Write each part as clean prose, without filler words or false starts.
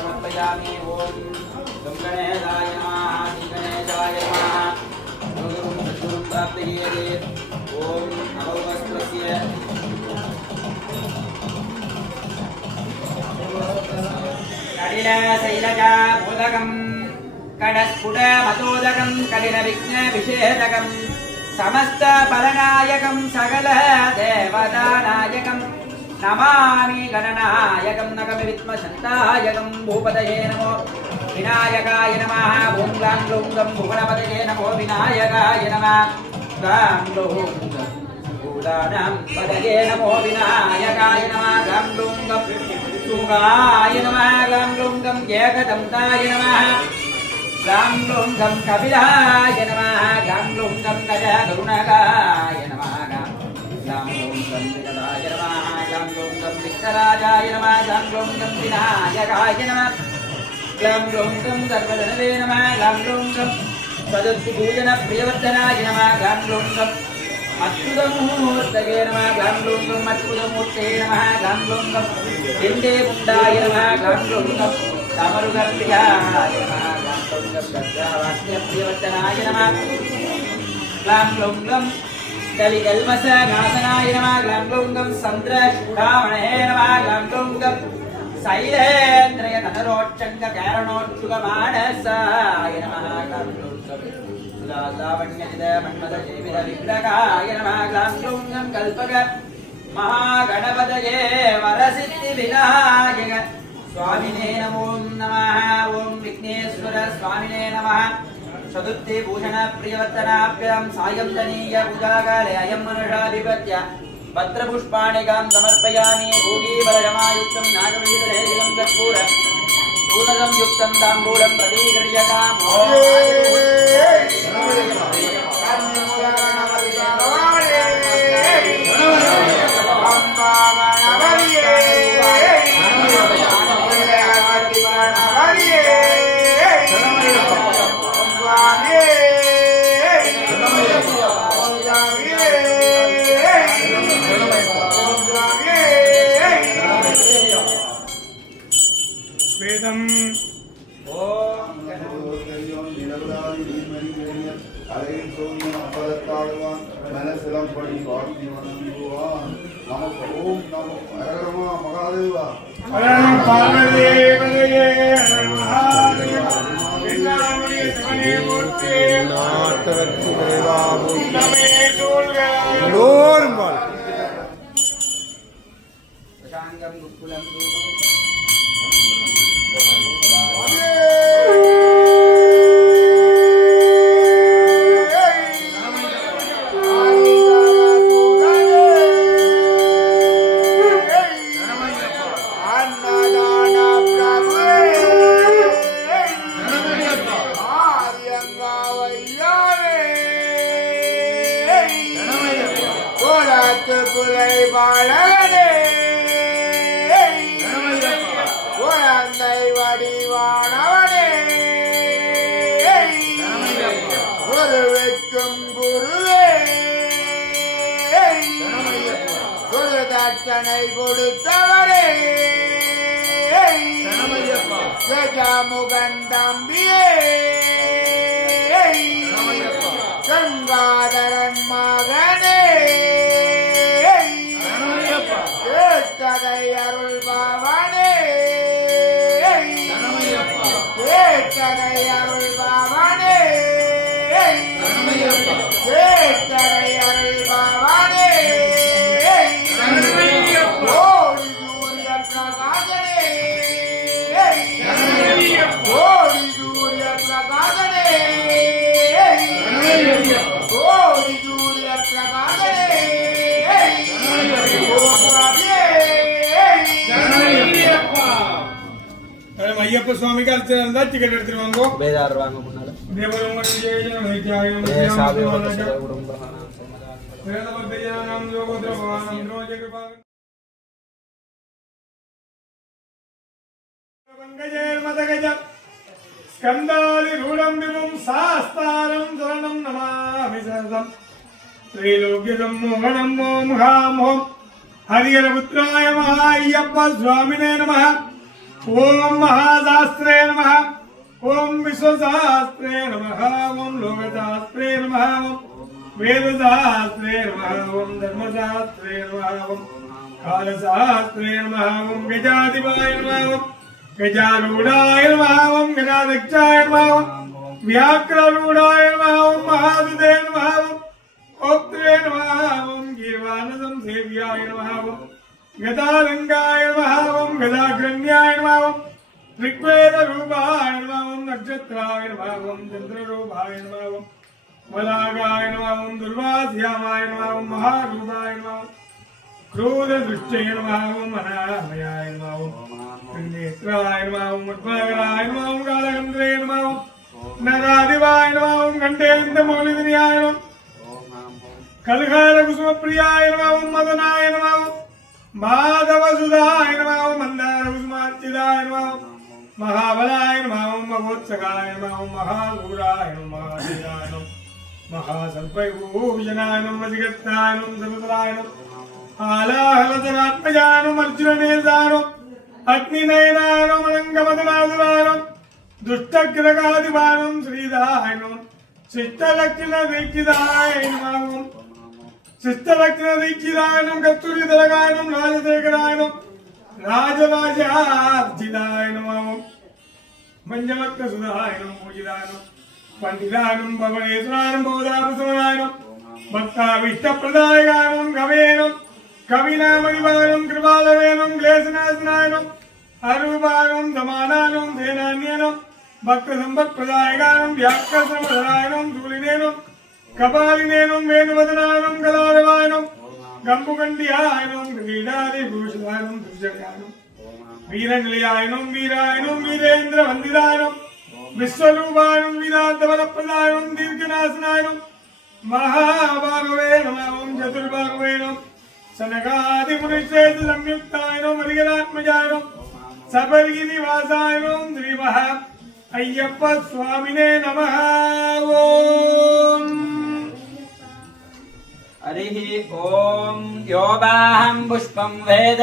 समर्पयामि। ओम गं गणेशाय नमः श्रीगणेशाय नमः गुरुं सद्गुरुं प्राप्तये। ओम नमो वस्त्रस्य कलिलशैलजा मोदकं कडस्फुट मतोदकं कलिलविघ्नविषेदकं समस्त फलनायकं सकल देवतानायकं नमामि गणनायकं नगमविद्मशन्तायकं भूपतये नमो विनायकाय नमः। ॐ ग्लां ग्लूं गं भुवनपतये नमो विनायकाय नमः। ग्लां ग्लूं गं भूतानां पतये नमो विनायकाय नमः। ग्लां ग्लूं गं सुगाय नमः। ग्लां ग्लूं गं एकदन्ताय नमः। ग्लां ग्लूं गं कपिलाय नमः। ग्लां ग्लूं गं गजगरुणकाय नमः। ग्लां ग्लूं गं विकटाय नमः। ग्लां ग्लूं गं विघ्नराजाय नमः। ग्लां ग्लूं गं विनायकाय नमः। ग्लां ग्लूं गं सर्वधनवे नमः। ग्लां ग्लूं गं सदुत्पूजनप्रियवर्धनाय नमः। ग्लां ग्लूं गं अच्युतमूर्तये नमः। ग्लां ग्लूं गं अच्युतमूर्तये नमः। ग्लां ग्लूं गं बिन्दे मुण्डाय नमः। ग्लां ग्लूं गं कामरुगर्भ्याय नमः। ग्लां ग्लूं गं गद्यावास्यप्रियवर्धनाय नमः। ग्लां ग्लूं गं कलिकल्मषनाशनाय नमः। ग्लां ग्लूं गं सन्द्रचूडामणये नमः। ग्लां ग्लूं गं शैलेन्द्रयतनरोच्चङ्गकारणोच्चुकमानसाय नमः। ग्लां ग्लूं गं लावण्यजितमन्मथजेवितविग्रहाय नमः। ग्लां ग्लूं गं कल्पक महागणपतये वरसिद्धिविनायक स्वामिने नमो नमः। ॐ विघ्नेश्वर स्वामिने नमः। चतुर्थी भूषण प्रियवर्तनाभ्यां सायं दनीय पूजाकाले अयं मनुषाधिपत्य पत्रपुष्पाणि गां समर्पयामि। भोगीवरजमायुक्तं नागविदलेहिलं कर्पूर चूर्णं युक्तं ताम्बूलं प्रदीगृह्यताम्। கொடுத்தவரே கஜமுகன் தம்பியே கங்காதரன் மகனே கேட்டதை அருள் பவனே கேட்டதை அருள் பவனே கேட்டதை அருள் பவனே ஐயப்ப சுவாமிக்கு அடுத்த இருந்தா டிக்கெட் எடுத்துட்டு வாங்க பேதார் வாங்க முன்னால ஸ்கந்தாலி ரூடம் விபும் சாஸ்தாரம் சரணம் நமாமி சரதம் த்ரைலோக்யம் மோகனம் மோமுகாமோம் ஹரிஹரபுத்ராய மகா ஐயப்ப சுவாமினே நமः ओम महाशास्त्रे नमः ओम विश्वशास्त्रे नमः ओम लोकशास्त्रे नमः ओम वेदशास्त्रे नमः ओम धर्मशास्त्रे नमः ओम कालशास्त्रे नमः ओम गजाधिपाय नमः ओम गजारूढ़ाय नमः ओम गजाध्यक्षाय नमः ओम व्याघ्रारूढ़ाय नमः ओम महादुते नमः ओम ओक्त्रे नमः ओम गीर्वाणसं सेव्याय नमः ओम गदालंगाय नमः ओम गदाग्रण्याय नमः ओम ऋग्वेदरूपाय नमः ओम नक्षत्राय नमः ओम चंद्ररूपाय नमः ओम वलागाय नमः ओम दुर्वास्यामाय नमः ओम महारूपाय नमः ओम क्रोधदृष्टये नमः ओम अनामयाय नमः ओम त्रिनेत्राय नमः ओम उद्भागराय नमः ओम कालगंध्रे नमः ओम नराधिपाय नमः ओम घंटेन्दमौलिदिन्याय नमः कलहारकुसुमप्रियाय नमः ओम मदनाय नमः ओम माधवसुधाय नमः ओम मन्दारकुसुमार्चिताय नमः ओम महाबलाय नमः ओम महोत्सकाय नमः ओम महाघोराय नमः महाधीराय नमः महासर्पभूषणाय नमः वजिगत्ताय नमः समतलाय नमः आलाहलतरात्मजाय नमः अर्जुननेताय नमः अग्निनयनाय नमः अनङ्गमदनासुराय नमः दुष्टग्रहाधिपाय नमः श्रीधाय नमः शिष्टलक्षणदीक्षिताय नमः ओम शिष्टलक्षणदीक्षिताय नमः कस्तूरिधरकाय नमः राजशेखराय नमः राजराजार्चिताय नमः ओम मंजमत्तसुधाय नमः पूजिताय नमः पंडिताय नमः भवनेश्वराय नमः बोधापुसमनाय नमः भक्ताभीष्टप्रदायकाय नमः कवये नमः कविनामणिवाय नमः कृपालवे नमः क्लेशनाशनाय नमः अरूपाय नमः समानाय नमः सेनान्याय नमः भक्तसम्पत्प्रदायकाय नमः व्याघ्रश्रमधराय नमः शूलिने नमः कपालिने नमः वेणुवदनाय नमः कलारवाय नमः गम्बुकण्डियाय नमः क्रीडादिभूषिताय नमः दुर्जयाय नमः वीरनिलयाय नमः वीराय नमः वीरेन्द्रवन्दिताय नमः विश्वरूपाय नमः वीरार्थबलप्रदाय नमः दीर्घनाशनाय नमः महाभागवे नमः ओम चतुर्भागवे नमः सनकादिमुनिश्रेष्ठ संयुक्ताय नमः मरिगणात्मजाय नमः सबर्गिनिवासाय नमः श्रीमः अय्यप्प स्वामिने नमः ओम हरिः ओम योबाहं पुष्पं वेद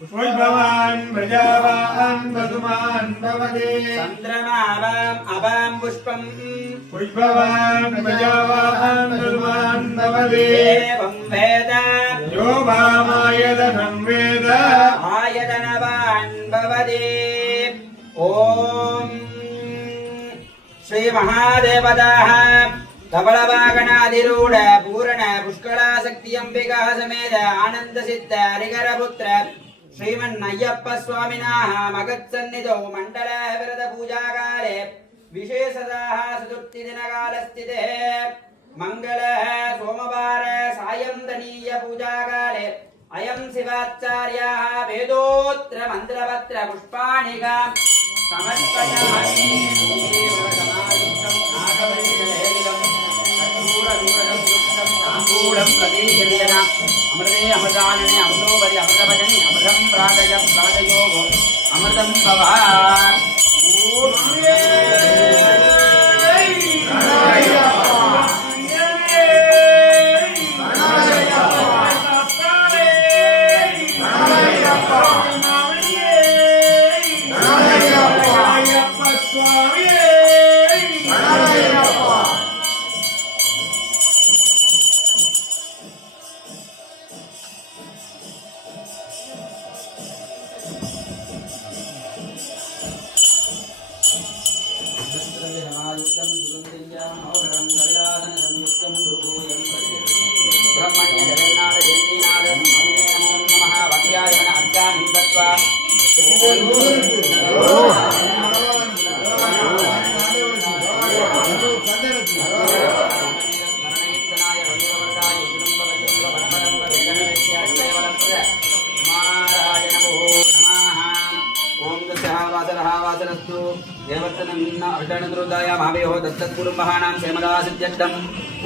पुष्पवान् प्रजावान् वसुमान् भवते चन्द्रमावाम् अवां पुष्पं पुष्पवान् प्रजावान् वसुमान् भवते एवं वेद यो वामायतनं वेद आयतनवान् भवति ॐ श्रीमहादेवताः धवलवागणाधिरूढ पूर्ण पुष्कलाशक्ति अंबिका समेत आनंद सिद्ध हरिहरपुत्र श्रीमन्नय्यप्प स्वामिनः मगत्सन्निधौ मंडल विरत पूजा काले विशेषतः चतुर्थी दिन काल स्थिते मंगल सोमवार सायंतनीय पूजा काले अयं शिवाचार्यः वेदोत्र मंत्रपत्र पुष्पाणिका समर्पयामि अमृते अमृतानने अमृतोपरि अमृतभजने अमृतं प्रादय प्रादयोगो अमृतं भवा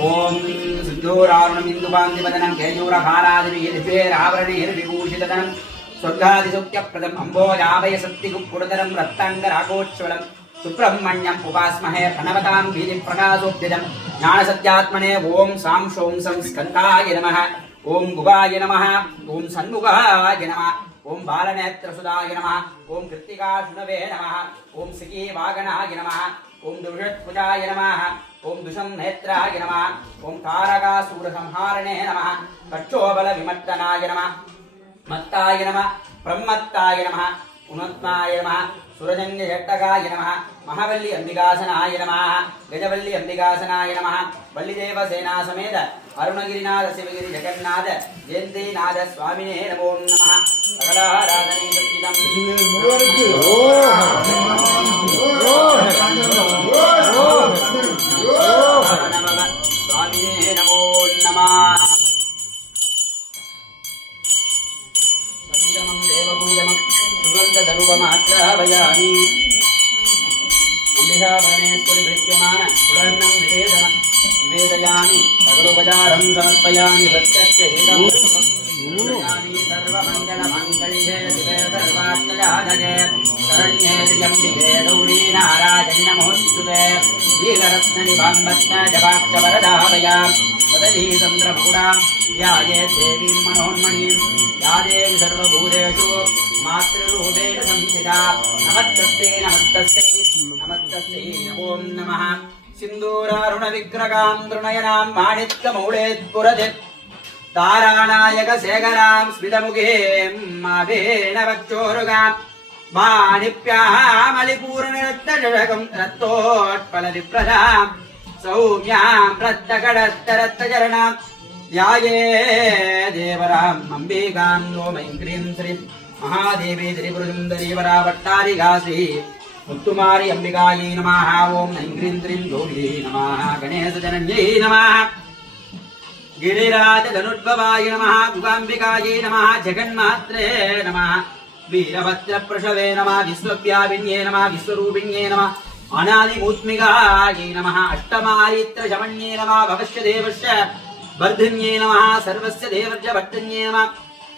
ओम सिद्धूरावणं इंदुपान्तिवदनं केयूरहारादिभिर्विभूषितधनं स्वर्गादिसौख्यप्रदम् अम्बोजाभय सत्तिकुक्कुटधरं रत्ताङ्गरागोच्छ्वलं सुब्रह्मण्यम् उपास्महे प्रणवतां वीतिप्रकाशोद्यतं ज्ञानसत्यात्मने ओम सां शों सं स्कन्धाय नमः ओम गुगाय नमः ओम सन्मुखाय नमः ओम बालनेत्रसुदाय नमः ओम कृत्तिकाशुनवे नमः ओम सिकीवागनाय नमः ओम दुषत्भुजाय नमः ओम दुषं नेत्राय नमः ओम तारकासुरसंहारणे नमः कक्षोबलविमर्दनाय नमः मत्ताय नमः ब्रह्मत्ताय नमः उन्मत्ताय नमः सुरजन्यजट्टकाय नमः महावल्ली अंबिकासनाय नमः गजवल्ली अंबिकासनाय नमः वल्लीदेवसेना समेत अरुणगिरिनाथ शिवगिरि जगन्नाथ जयन्तीनाथ स्वामिने नमो नमः सकलाराधने सच्चिदं स्वामिने नमो नमः सच्चिदं देवपूजमं सुगन्धधरूपमाग्रहयामि अंबिका परमेश्वरी भृत्यमान कुलन्नं निवेदयामि सकलोपचारं समर्पयामि प्रत्यक्ष सर्वमङ्गलमङ्गल्ये शिवे सर्वात्मजातके शरण्ये त्र्यम्बिके गौरी नारायणि नमोऽस्तुते वीररत्ननिभाम्बत्नजवाक्षवरदाभया सदधी चन्द्रभूडां ध्याये देवीं मनोन्मणीं या देवी सर्वभूतेषु मातृरूपेण संस्थिता नमस्तस्यै नमस्तस्यै नमस्तस्यै नमो नमः सिन्दूरारुणविग्रहां तृणयनां माणिक्यमौळेत्पुरदे तारानायक शेखरां स्मितमुखीं मावेणवक्षोरुगां माणिप्यामलिपूर्णरत्नजडकं रत्तोत्पलविप्रदां सौम्यां रत्नकडस्तरत्नचरणां ध्याये देवराम् अम्बिकां ओम ऐं क्लीं श्रीं महादेवी त्रिपुरसुन्दरी वरावट्टारिका श्री मुत्तुमारी अंबिकायै नमः ओम ऐं क्लीं श्रीं गौरी नमः गणेशजनन्यै नमः गिरिराज धनुर्भवाय नमः गुगाम्बिकायै नमः जगन्मात्रे नमः वीरभद्रप्रशवे नमः विश्वव्यापिन्ये नमः विश्वरूपिण्ये नमः अनादिमूत्मिकायै नमः अष्टमारित्रशमन्ये नमः भवस्य देवस्य वर्धिन्ये नमः सर्वस्य देवर्य वर्धिन्ये नमः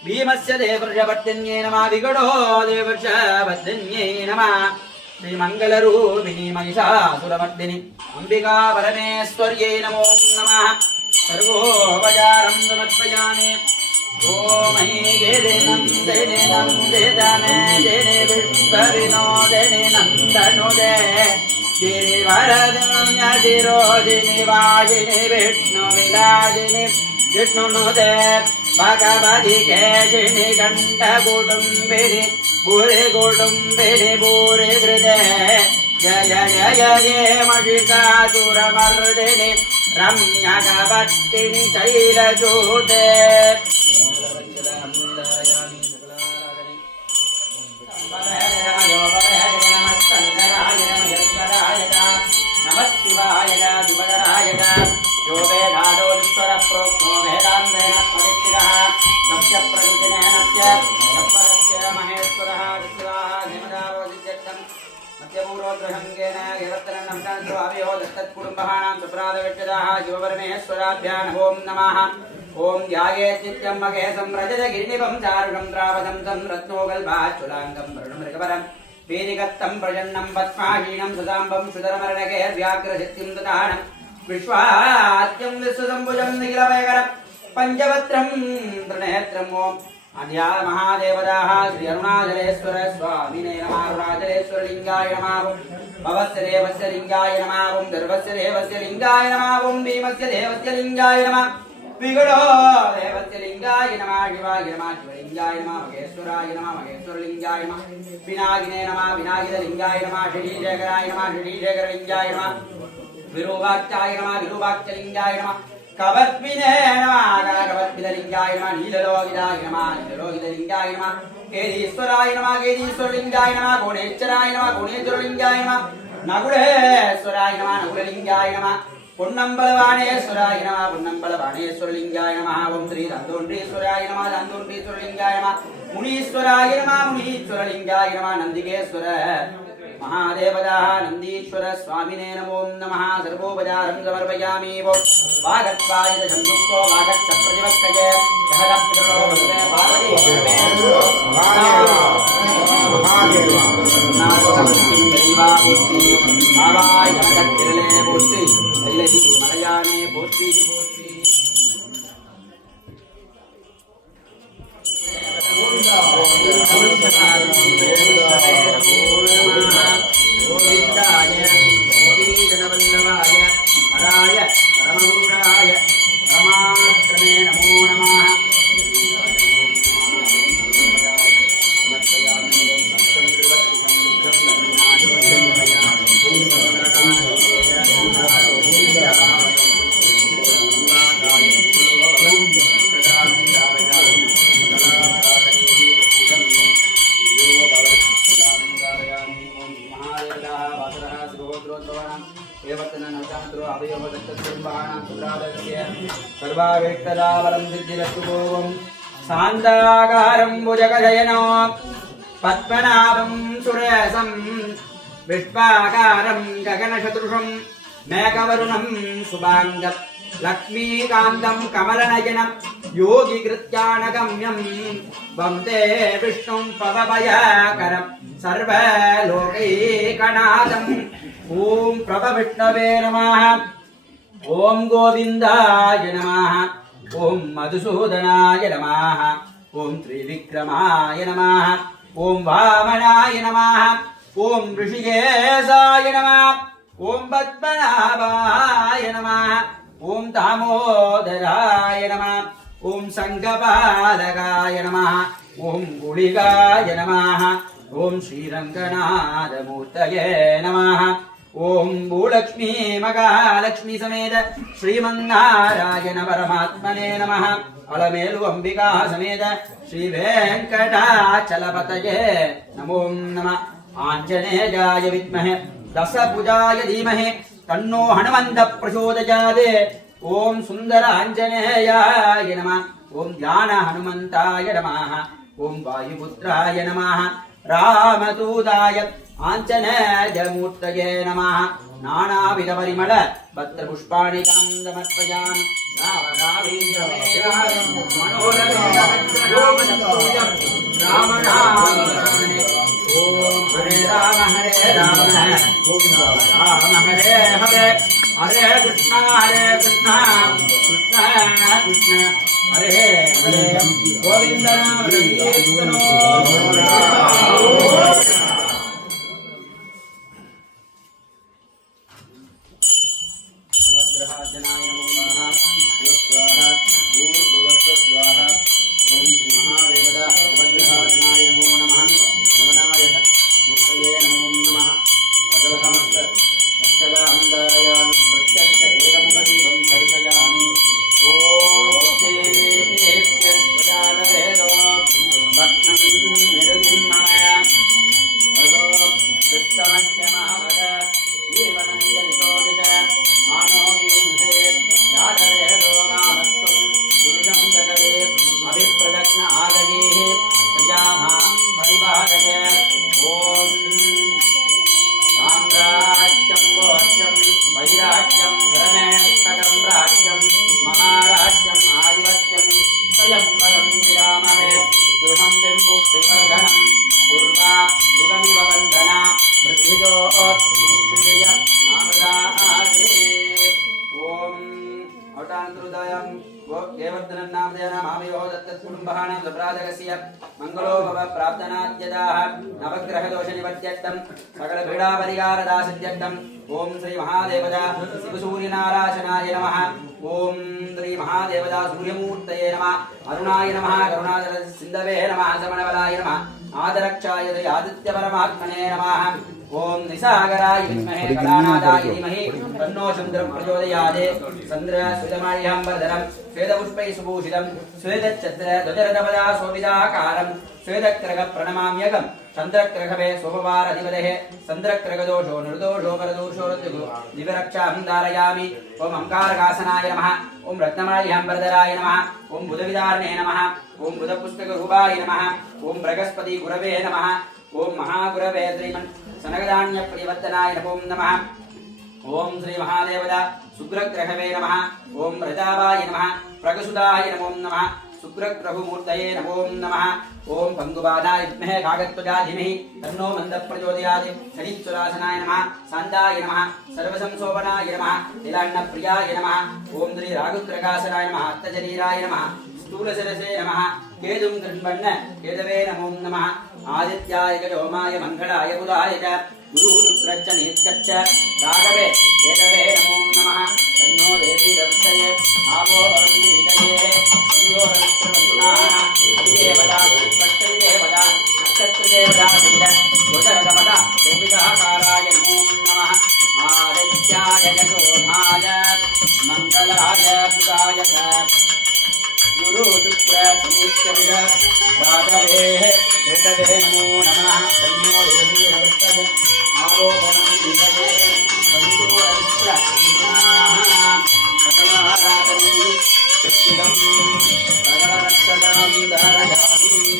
भीमस्य देवर्य वर्धिन्ये नमः विगडो देवर्य वर्धिन्ये नमः श्रीमङ्गलरूपिणी महिषासुरमर्दिनि अंबिका परमेश्वर्यै नमो नमः सर्वोपचारं समर्पयामि ओम ऐ नन्दने विश्वविनोदिनि नन्दनुदे गिरिवरदिरोदिनि वाजिनि विष्णुविलाजिनि विष्णुनुदे भगवति केशिनि कण्ठकुटुम्बिनि भूरिकुटुम्बिनि भूरिवृदे जय जय ये महिषासुरमर्दिनि रम्यकवर्तिनि शैलचूते नमः शिवाय दिवगराय यो वेदाडोश्वर प्रोक्तो वेदान्तेन परिचितः तस्य प्रकृतिनेन परस्य महेश्वरः विश्वाः निमदावोदित्यर्थम् मध्यपूर्वग्रहङ्गेन यवत्तरन्नं तन्त्वाभियो दत्तत्कुटुम्बानां सुप्रादवेक्षदाः शिवपरमेश्वराभ्यां नमो नमः ओम ध्यायेत् नित्यं महेशं रजतगिरिनिभं चारुणं द्रावदं तं रत्नोगल्भाचुलाङ्गं वर्णमृगपरं वीरिगत्तं प्रजन्नं पद्माहीनं सुदाम्बं सुधरमरणगैर्व्याघ्रसिद्धिं ददानं विश्वाद्यं विश्वसम्भुजं निखिलभयकरं पञ्चवक्त्रं त्रिनेत्रम् ओम आद्या महादेवदाः श्री अरुणाचलेश्वर स्वामिने नमः अरुणाचलेश्वर लिंगाय नमः भवस्य देवस्य लिंगाय नमः ओम गर्भस्य देवस्य लिंगाय नमः ओम भीमस्य देवस्य लिंगाय नमः विगडो देवस्य लिंगाय नमः शिवाय नमः शिवलिंगाय नमः महेश्वराय नमः महेश्वरलिंगाय नमः विनागिने नमः विनागिनलिंगाय नमः श्रीशेखराय नमः श्रीशेखरलिंगाय नमः विरूपाक्षाय नमः विरूपाक्षलिंगाय नमः कवत्विने नमः कवत्विदलिंगाय नमः नीललोहिताय नमः नीललोहितलिंगाय नमः केदीश्वराय नमः केदीश्वरलिंगाय नमः कोणेश्वराय नमः कोणेश्वरलिंगाय नमः नकुलेश्वराय नमः नकुललिंगाय नमः पुन्नम्बलवाणेश्वराय नमः पुन्नम्बलवाणेश्वरलिंगाय नमः ओम श्री दन्तोण्डीश्वराय नमः दन्तोण्डीश्वरलिंगाय नमः मुनीश्वराय नमः मुनीश्वरलिंगाय नमः नन्दिकेश्वर महादेवदाः नन्दीश्वर स्वामिने नमो नमः सर्वोपचारं समर्पयामि वागत्वाय संयुक्तो वागच्छ प्रतिवक्तये यहदप्पितरो वन्दे पार्वती महादेव पोष्टि मलयाने पोष्टि पोष्टि गोविन्दाय गोपीजनवल्लभाय हराय परमपुरुषाय परमात्मने नमो नमः। सर्वावेक्तदावलं सिद्धिरस्तुभोगं शान्ताकारं भुजगशयनो पद्मनाभं सुरेशं विश्वाकारं गगनशतृशं मेघवरुणं शुभाङ्गं लक्ष्मीकान्तं कमलनयनं योगिकृत्यानगम्यं वन्दे विष्णुं पवभयकरं सर्वलोकैकनाथम्। ॐ प्रभविष्णवे नमः। ॐ गोविन्दाय नमः। ॐ मधुसूदनाय नमः। ॐ त्रिविक्रमाय नमः। ॐ वामनाय नमः। ॐ ऋषिकेशाय नमः। ॐ पद्मनाभाय नमः। ॐ दामोदराय नमः। ॐ शङ्खपालकाय नमः। ॐ गुलिकाय नमः। ॐ श्रीरङ्गनाथमूर्तये नमः। ओम भूलक्ष्मी महालक्ष्मी समेत श्रीमन्नारायण परमात्मने नमः। अलमेलु अंबिका समेत श्री वेंकटाचलपतये नमो नमः। आंजनेयाय विद्महे दशभुजाय धीमहि तन्नो हनुमन्त प्रचोदयात्। ओम सुंदर आंजनेयाय नमः। ओम ध्यान हनुमन्ताय नमः। ओम वायुपुत्राय नमः। रामदूताय आञ्जनेयमूर्तये नमः। नानाविधपरिमळ पत्रपुष्पाणि समर्पयामि। राम हरे राम हरे राम राम हरे हरे हरे कृष्ण कृष्ण कृष्ण हरे हरे गोविंद नाम संकीर्तनो। मंगलो भव प्राप्तनाद्यदाः नवग्रह दोष निवर्त्यर्थं सकल पीडा परिहार दासिद्ध्यर्थं ओम श्री महादेवदा शिव सूर्य नारायणाय नमः। ओम श्री महादेवदा सूर्यमूर्तये नमः। अरुणाय नमः। करुणाधर सिंधवे नमः। समनबलाय नमः। आदरक्षाय आदित्य परमात्मने नमः। ओम निसागराय विद्महे कलानादाय धीमहि तन्नो चन्द्रः प्रचोदयात्। चन्द्र सुदमार्यं वरदरं श्वेतपुष्पैः सुभूषितं श्वेतच्छत्र ध्वजरथपदा शोभिताकारं श्वेतक्रग प्रणमाम्यकं चन्द्रक्रगवे शोभवारधिपतेः चन्द्रक्रगदोषो निर्दोषो परदोषो दिव्यरक्षां धारयामि। ओम ओंकारकासनाय नमः। ओम रत्नमाल्यं वरदराय नमः। ओम बुधविदारिणे नमः। ओम बुधपुस्तकरूपाय नमः। ओम बृहस्पति गुरवे नमः। ओम महागुरवे श्रीमन् सनगदान्य प्रियवर्तनाय नमो नमः। ओम श्री महादेवदा शुक्रग्रहवे नमः। ओम प्रजावाय नमः। प्रगसुदाय नमो नमः। शुक्रग्रहमूर्तये नमो नमः। ओम भंगुबाधाय विद्महे कागत्वजा धीमहि तन्नो मन्दः प्रचोदयात्। शनिश्चरासनाय नमः। शान्ताय नमः। सर्वसंशोभनाय नमः। नीलान्नप्रियाय नमः। ओम श्री राघुग्रकासनाय नमः। अत्तशरीराय नमः। स्थूलशिरसे नमः। केतुं कृण्वन्न केतवे नमो नमः आदित्याय च सोमाय मङ्गलाय बुधाय च गुरुशुक्रश्च नीत्यश्च राघवे केतवे नमो नमः तन्नो देवी रविषये आवो भवन्ति विजये तयोरवित्रवसुनाः अधिदेवता पक्षदेवता नक्षत्रदेवता सिद्ध गोचरगमता शोभिताकाराय नमो नमः आदित्याय च सोमाय मङ्गलाय बुधाय च गुरुशुक्र शनिश्चर राघवे केतवे नमो नमः तन्नो देवी रविषये आवो भवन्ति विजये तयोरवित्रवसुनाः सकलाराधने सच्चिदं सकलरक्षदां धारयामि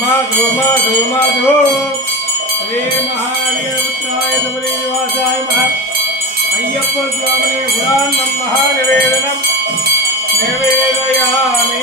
माधो माधो माधो हे महावीरपुत्राय निवासाय महा अय्यप्प स्वामिने गुणान्नं महानिवेदनं निवेदयामि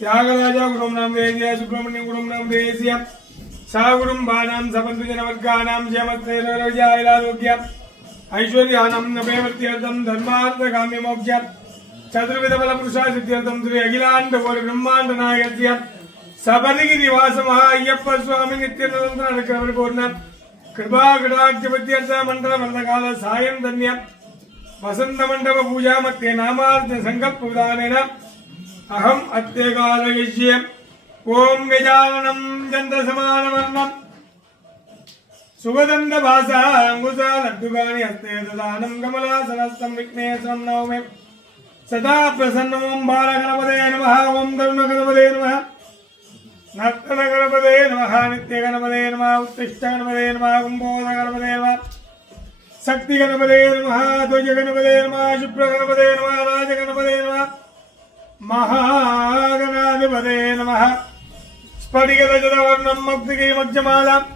त्यागराजा गुरुं नाम देय सुब्रह्मण्य गुरुं नाम देय सागुरुंबानां सबंधुजनवर्गानां जयमत्रेरोग्य ऐश्वर्यानां नभेमत्यर्थं धर्मार्थकाम्य मोक्ष चतुर्विध बल पुरुषा सिद्ध्यर्थं श्री अखिलांड कोटि ब्रह्मांड नायकस्य सबरिगिरिवास महा अय्यप्प स्वामी नित्यनिरंतर अनुग्रह पूर्ण कृपा कटाक्षपत्यर्थ मंत्र मंत्रकाल सायं धन्य वसंत मंडप पूजा मध्ये नामार्थ संकल्प प्रदानेन अहम अत्यकालयिष्ये ओम गजाननं चन्द्रसमानवर्णं सुगंध भासा अंगुसा लड्डुकानि हस्ते ददानं कमलासनस्थं विघ्नेश्वरं नौमि सदा प्रसन्न ओम बालगणपते नमः ओम तरुणगणपते नमः नर्तनगणपते नमः नित्यगणपते नमः उत्तिष्ठगणपते नमः कुम्भोदगणपते नमः शक्तिगणपते नमः ध्वजगणपते नमः शुभ्रगणपते नमः राजगणपते नमः महागणाधिपते नमः स्फटिकरजतवर्णं मौक्तिकीमज्जमालाम्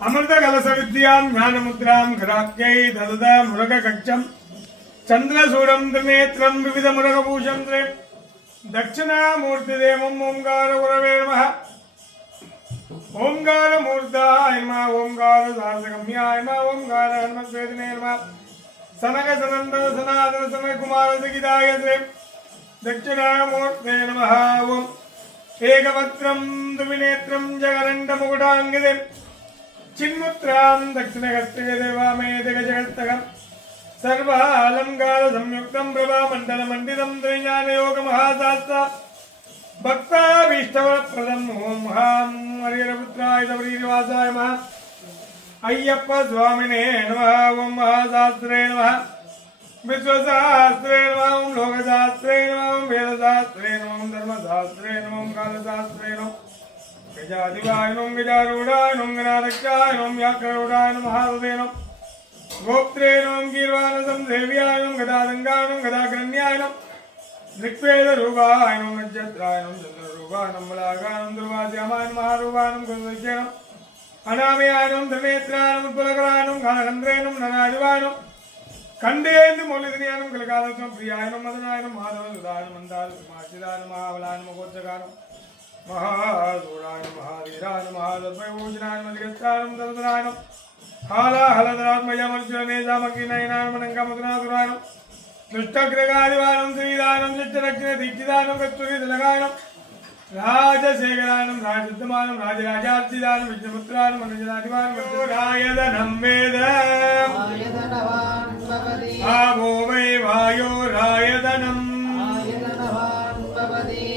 अमृतकलशविद्यां ज्ञानमुद्रां घराब्जै ददत मृगकक्षं चन्द्रसूरं त्रिनेत्रं विविधमृगभूषं त्रे दक्षिणामूर्तिदेवम् ओंकारगुरवे नमः ओंकारमूर्ताय नमः ओंकारसारसगम्याय नमः ओंकारहनुमद्वेदिने नमः सनकसनन्दन सनातन सनकुमारसहिताय श्री दक्षिणामूर्ते नमः ओम एकवक्त्रं द्विनेत्रं जगरण्डमुकुटाङ्गिते चिन्मुद्रां दक्षिणहस्ते देवामेतगजहस्तकं सर्वालङ्कारसंयुक्तं प्रभामण्डलमण्डितं त्रैज्ञानयोगमहाशास्त्र भक्ताभीष्टवरप्रदम् ओं महां हरिहरपुत्राय श्रीनिवासाय नमः अय्यप्प स्वामिने नमः ओम महाशास्त्रे नमः विश्वशास्त्रे नमः ओम लोकशास्त्रे नमः ओम वेदशास्त्रे नमः ओम धर्मशास्त्रे नमः ओम कालशास्त्रे नमः गजाधिवाय नमः गजारूढाय नमः गणाध्यक्षाय नमः व्याकरूढाय नमः महादेवाय नमः गोप्त्रे नमः गीर्वाणसं देव्याय नमः गदादङ्गाय नमः गदाग्रण्याय नमः ऋग्वेदरूपाय नमः नक्षत्राय नमः चन्द्ररूपाय नमः बलागाय नमः दुर्वास्यामाय नमः महारूपाय नमः गुरुविद्याय नमः अनामयाय नमः त्रिनेत्राय नमः उत्पलकराय नमः घनगन्ध्रे नमः नराधिवाय नमः खण्डेन्दु मौलिकनियाय नमः कलकालसं प्रियाय नमः मदनाय नमः माधवसुधाय नमः मन्दाय नमः माचिदाय नमः महाबलाय नमः गोचकाय नमः महासूराय नमः महावीराय नमः महादत्वयोजनाय नमः दिगस्ताय नमः दरदराय नमः हालाहलधरात्मजमर्जुनेजामकिनयनाय नमः नङ्गमदनासुराय नमः दुष्टग्रगादिवाय नमः श्रीदाय नमः चित्तरक्षणदीक्षिताय नमः कस्तूरितिलकाय नमः राजशेखराय नमः राजसिद्धमाय नमः राजराजार्चिताय नमः विष्णुपुत्राय नमः निजनादिवाय नमः रायदनं वेद आवो वै वायो रायदनम्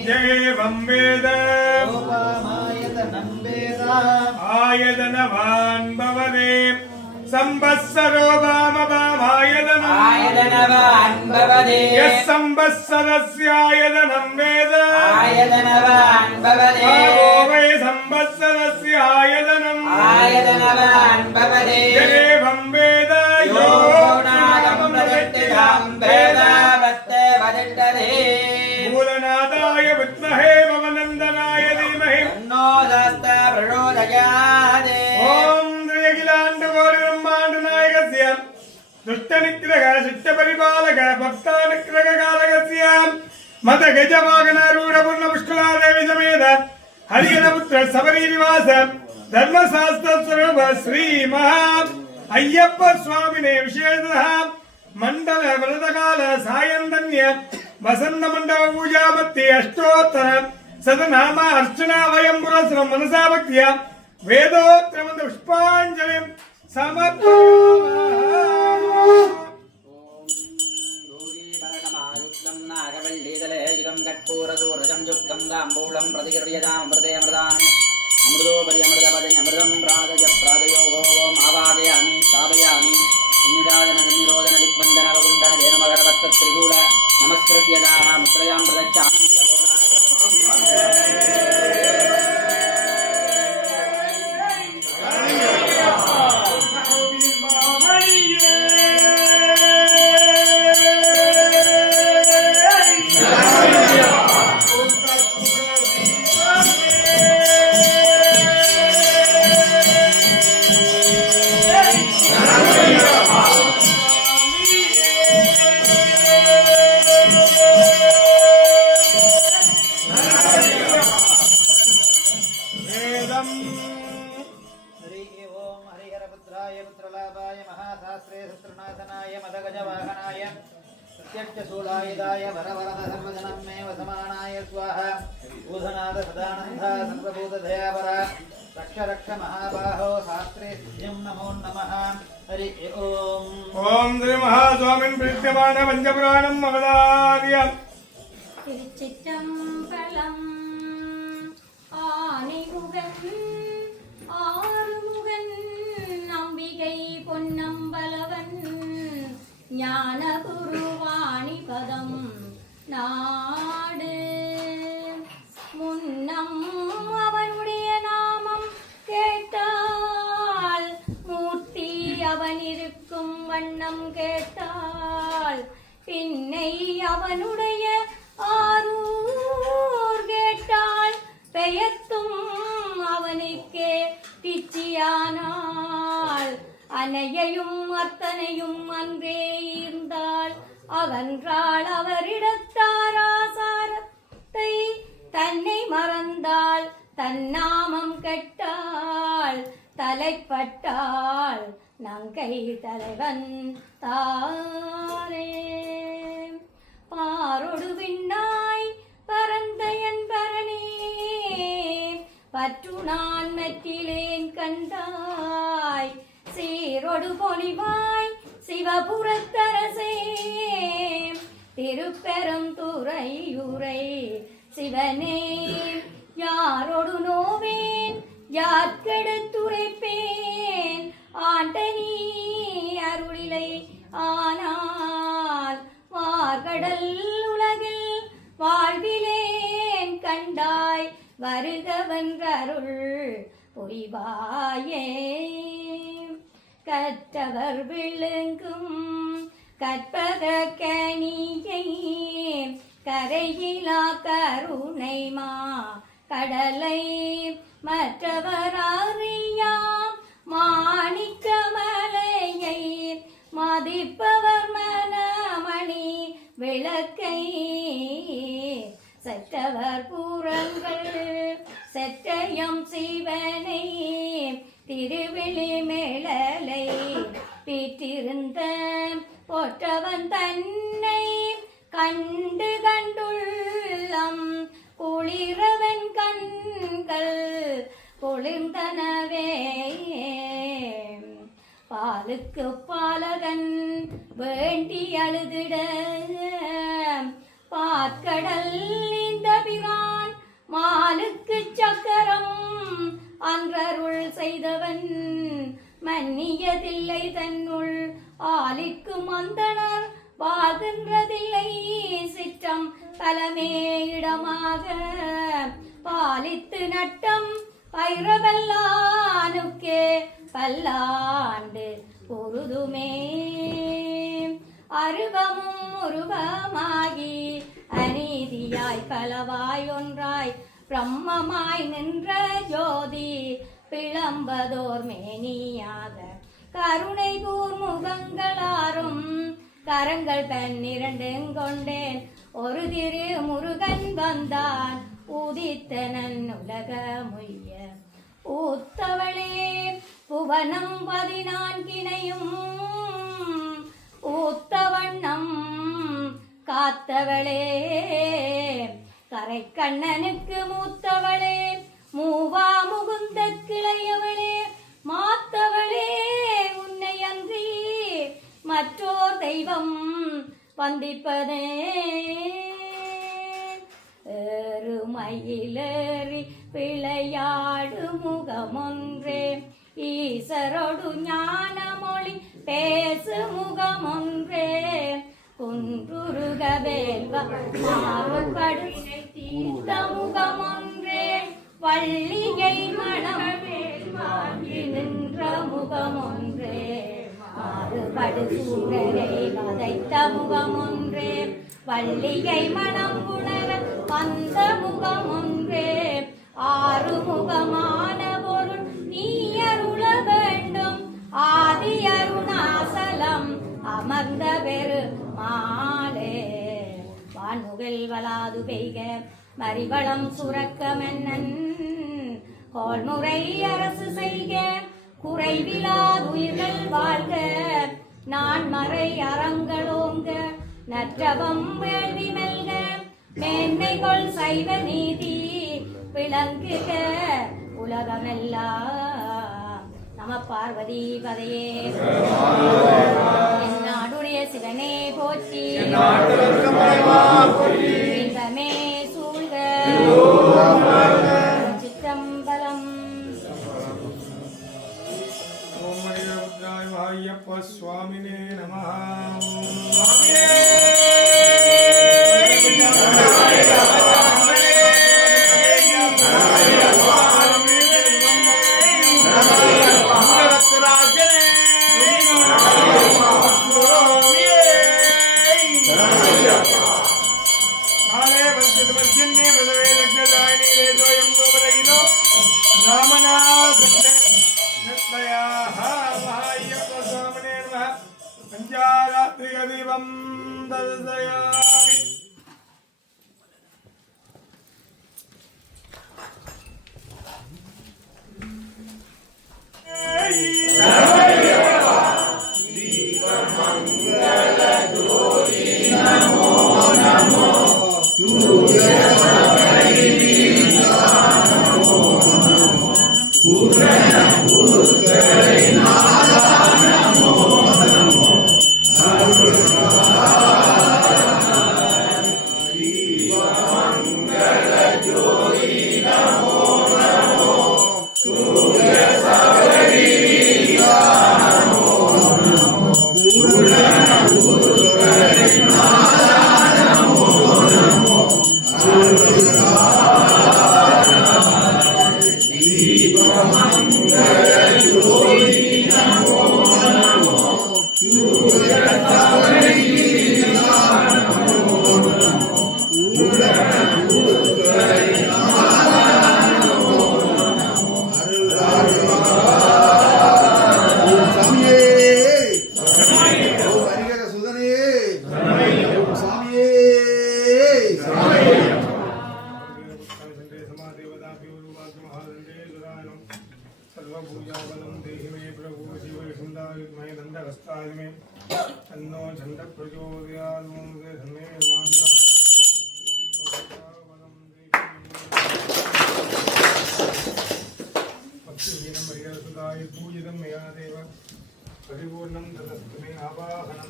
जयेवं वेद आयदनवान् भवते संवत्सरो आयदनवान् भवते यः संवत्सरस्यायदनं वेद आयदनवान् भवते आवो वै संवत्सरस्य आयदनवान् भवते जयेवं वेद यो नागं प्रदट्टितं वेद वत्ते वदट्टरे भूतनाथाय विद्महे भवनन्दनाय धीमहि तन्नो शास्त्र प्रचोदयात् ओम त्रियखिलाण्डकोटि ब्रह्माण्ड नायकस्य दुष्टनिग्रह शिष्टपरिपालक भक्तानुग्रहकालकस्य मत गजवाहनारूढ पूर्णपुष्कलादेवी समेत हरिहरपुत्र सबरीनिवास धर्मशास्त्रस्वरूप श्री महा अय्यप्प स्वामिने विशेषतः मंडल व्रतकाल सायंधन्य वसंत मंडप पूजा मध्ये अष्टोत्तर सतनाम अर्चना वयं पुरस्सरं मनसा भक्त्या वेदोत्तरमन्त्र पुष्पाञ्जलिं समर्पयामः। नागवल्लीदलेयुतं कट्पूरसूरजं युक्तं ताम्बूलं प्रतिगृह्यतामृतेऽमृतानि अमृतोपरि अमृतपदमृतं प्रादयो ओम् आवाहयामि स्थापयामि निराजन दिग्बन्धन वकुण्डन धेनुमकरपत्रत्रिशूल नमस्कृत्यदाः मुद्रयां प्रदच्छामि शूलायुधाय वरवरद सर्वजनं मे वसमानाय स्वाहा भूषनाथ सदानन्द सर्वभूतदयावर रक्ष रक्ष महाबाहो शास्त्रे सिद्धिं नमो नमः हरि ओम ओम श्री महास्वामिन् प्रीत्यमान पंचपुराणं मगदार्य திருச்சிற்றம்பலம் ஆனைமுகன் ஆறுமுகன் நம்பிகை பொன்னம்பலவன் ஞானகுருவாணி பதம் நாடு முன்னம் அவனுடைய நாமம் கேட்டால் மூர்த்தி அவன் இருக்கும் வண்ணம் கேட்டால் பின்னை அவனுடைய ஆரூர் கேட்டால் பெயர்த்தும் அவனுக்கே பிச்சியானாள் அனையையும் அத்தனையும் அன்றே இருந்தால் அகன்றாள் அவரிடத்தார் ஆசாரத்தை தன்னை மறந்தாள் தன்னாமம் கெட்டாள் தலைப்பட்டாள் நங்கை தலைவன் தாரே பாரொடு விண்ணாய் பரந்தையன் பரணே பற்று நான் மற்றிலேன் கண்டாய் சீரொடு பொலிவாய் சிவபுரத்தரசே திருப்பெரும் துறையுரை சிவனே யாரொடு நோவேன் யார்கெடுத்துரைப்பேன் ஆனால் வார்கடல் உலகில் வாழ்விலேன் கண்டாய் வருகவென்றருள் புரிவாயே. கற்றவர் விழுங்கும் கற்பக கனியை கரையிலா கருணைமா கடலை மற்றவர் அறியாம் மாணிக்கமலையை மதிப்பவர் மனமணி விளக்கை செற்றவர் புறங்கள் செற்றயம் சிவனை திருவிழி மேளலை வீற்றிருந்த போற்றவன் தன்னை கண்டு கண்டுள்ளம் குளிரவன் கண்கள் குளிர்ந்தனவே. பாலுக்கு பாலகன் வேண்டி அழுதிட பாற்கடல் இந்த பிரான் மாலுக்கு சக்கரம் அன்றருள் செய்தவன் மன்னியதில்லை தன்னுள் ஆலிக்கு மந்தனர் வாழ்கின்றதில்லை சிற்றம் தலமே இடமாக பாலித்து நட்டம் பைரவல்லானுக்கே பல்லாண்டு பொருதுமே. அருவமும் உருவமாகி அநீதியாய் களவாய் ஒன்றாய் பிரம்மமாய் நின்ற ஜோதி பிளம்பதோர் மேனியாக கருணை கூர் முகங்களாரும் கரங்கள் 12 கொண்டேன் ஒரு திரு முருகன் வந்தான் உதித்தனன் உலக முய்ய ஊத்தவளே புவனம் 14 ஊத்தவண்ணம் காத்தவளே கரை கண்ணனுக்கு மூத்தவளே மூவா முகுந்த கிளையவளே மாத்தவளே உன்னை அன்றி மற்றோர் தெய்வம் வந்திப்பதே. ஏறுமயிலேறி விளையாடு முகமொன்றே ஈசரோடு ஞானமொழி பேசு முகமொன்றே குன்றுருக வேல்வ மாறுபடு தீர்த்த முகமொன்றே வள்ளியை மனம் வாங்கி நின்ற முகமொன்றே மாறுபடு சூரரை வதைத்த முகமொன்றே வள்ளியை மனம் உணர வந்த முகமொன்றே ஆறுமுகமான பொருள் நீ அருள வேண்டும் ஆதி அருணாசலம் அமர்ந்த பெருமாளே. வான்முகில் வளாது பெய்க மறிவளம் சுரக்க மன்னன் கோள்முறை அரசு செய்க குறைவிலாதுயிர்கள் வாழ்க நான் மறை அறங்களோங்க நற்றவம் வேள்வி மெல்க மேன்மைகொள் சைவ நீதி விளங்குக உலகமெல்லாம். நம பார்வதி பதையே. என் நாடுடைய சிவனே போற்றி இன்பமே சூழ்க சிற்றம்பலம். ஓம் மணிரத்ராய ஐயப்ப சுவாமினே நமः. பஞ்சாராத்ரிகதீபம் தரிசயாமி. Pura सर्वभूजाबलं देहि मे प्रभु शिवसुन्दायुधमय दण्डहस्ताय मे तन्नो झण्डः प्रचोदयात् ॐ धन्मे भक्तिहीनं मर्यासुदाय पूजितं मया देव परिपूर्णं तदस्तु मे आवाहनं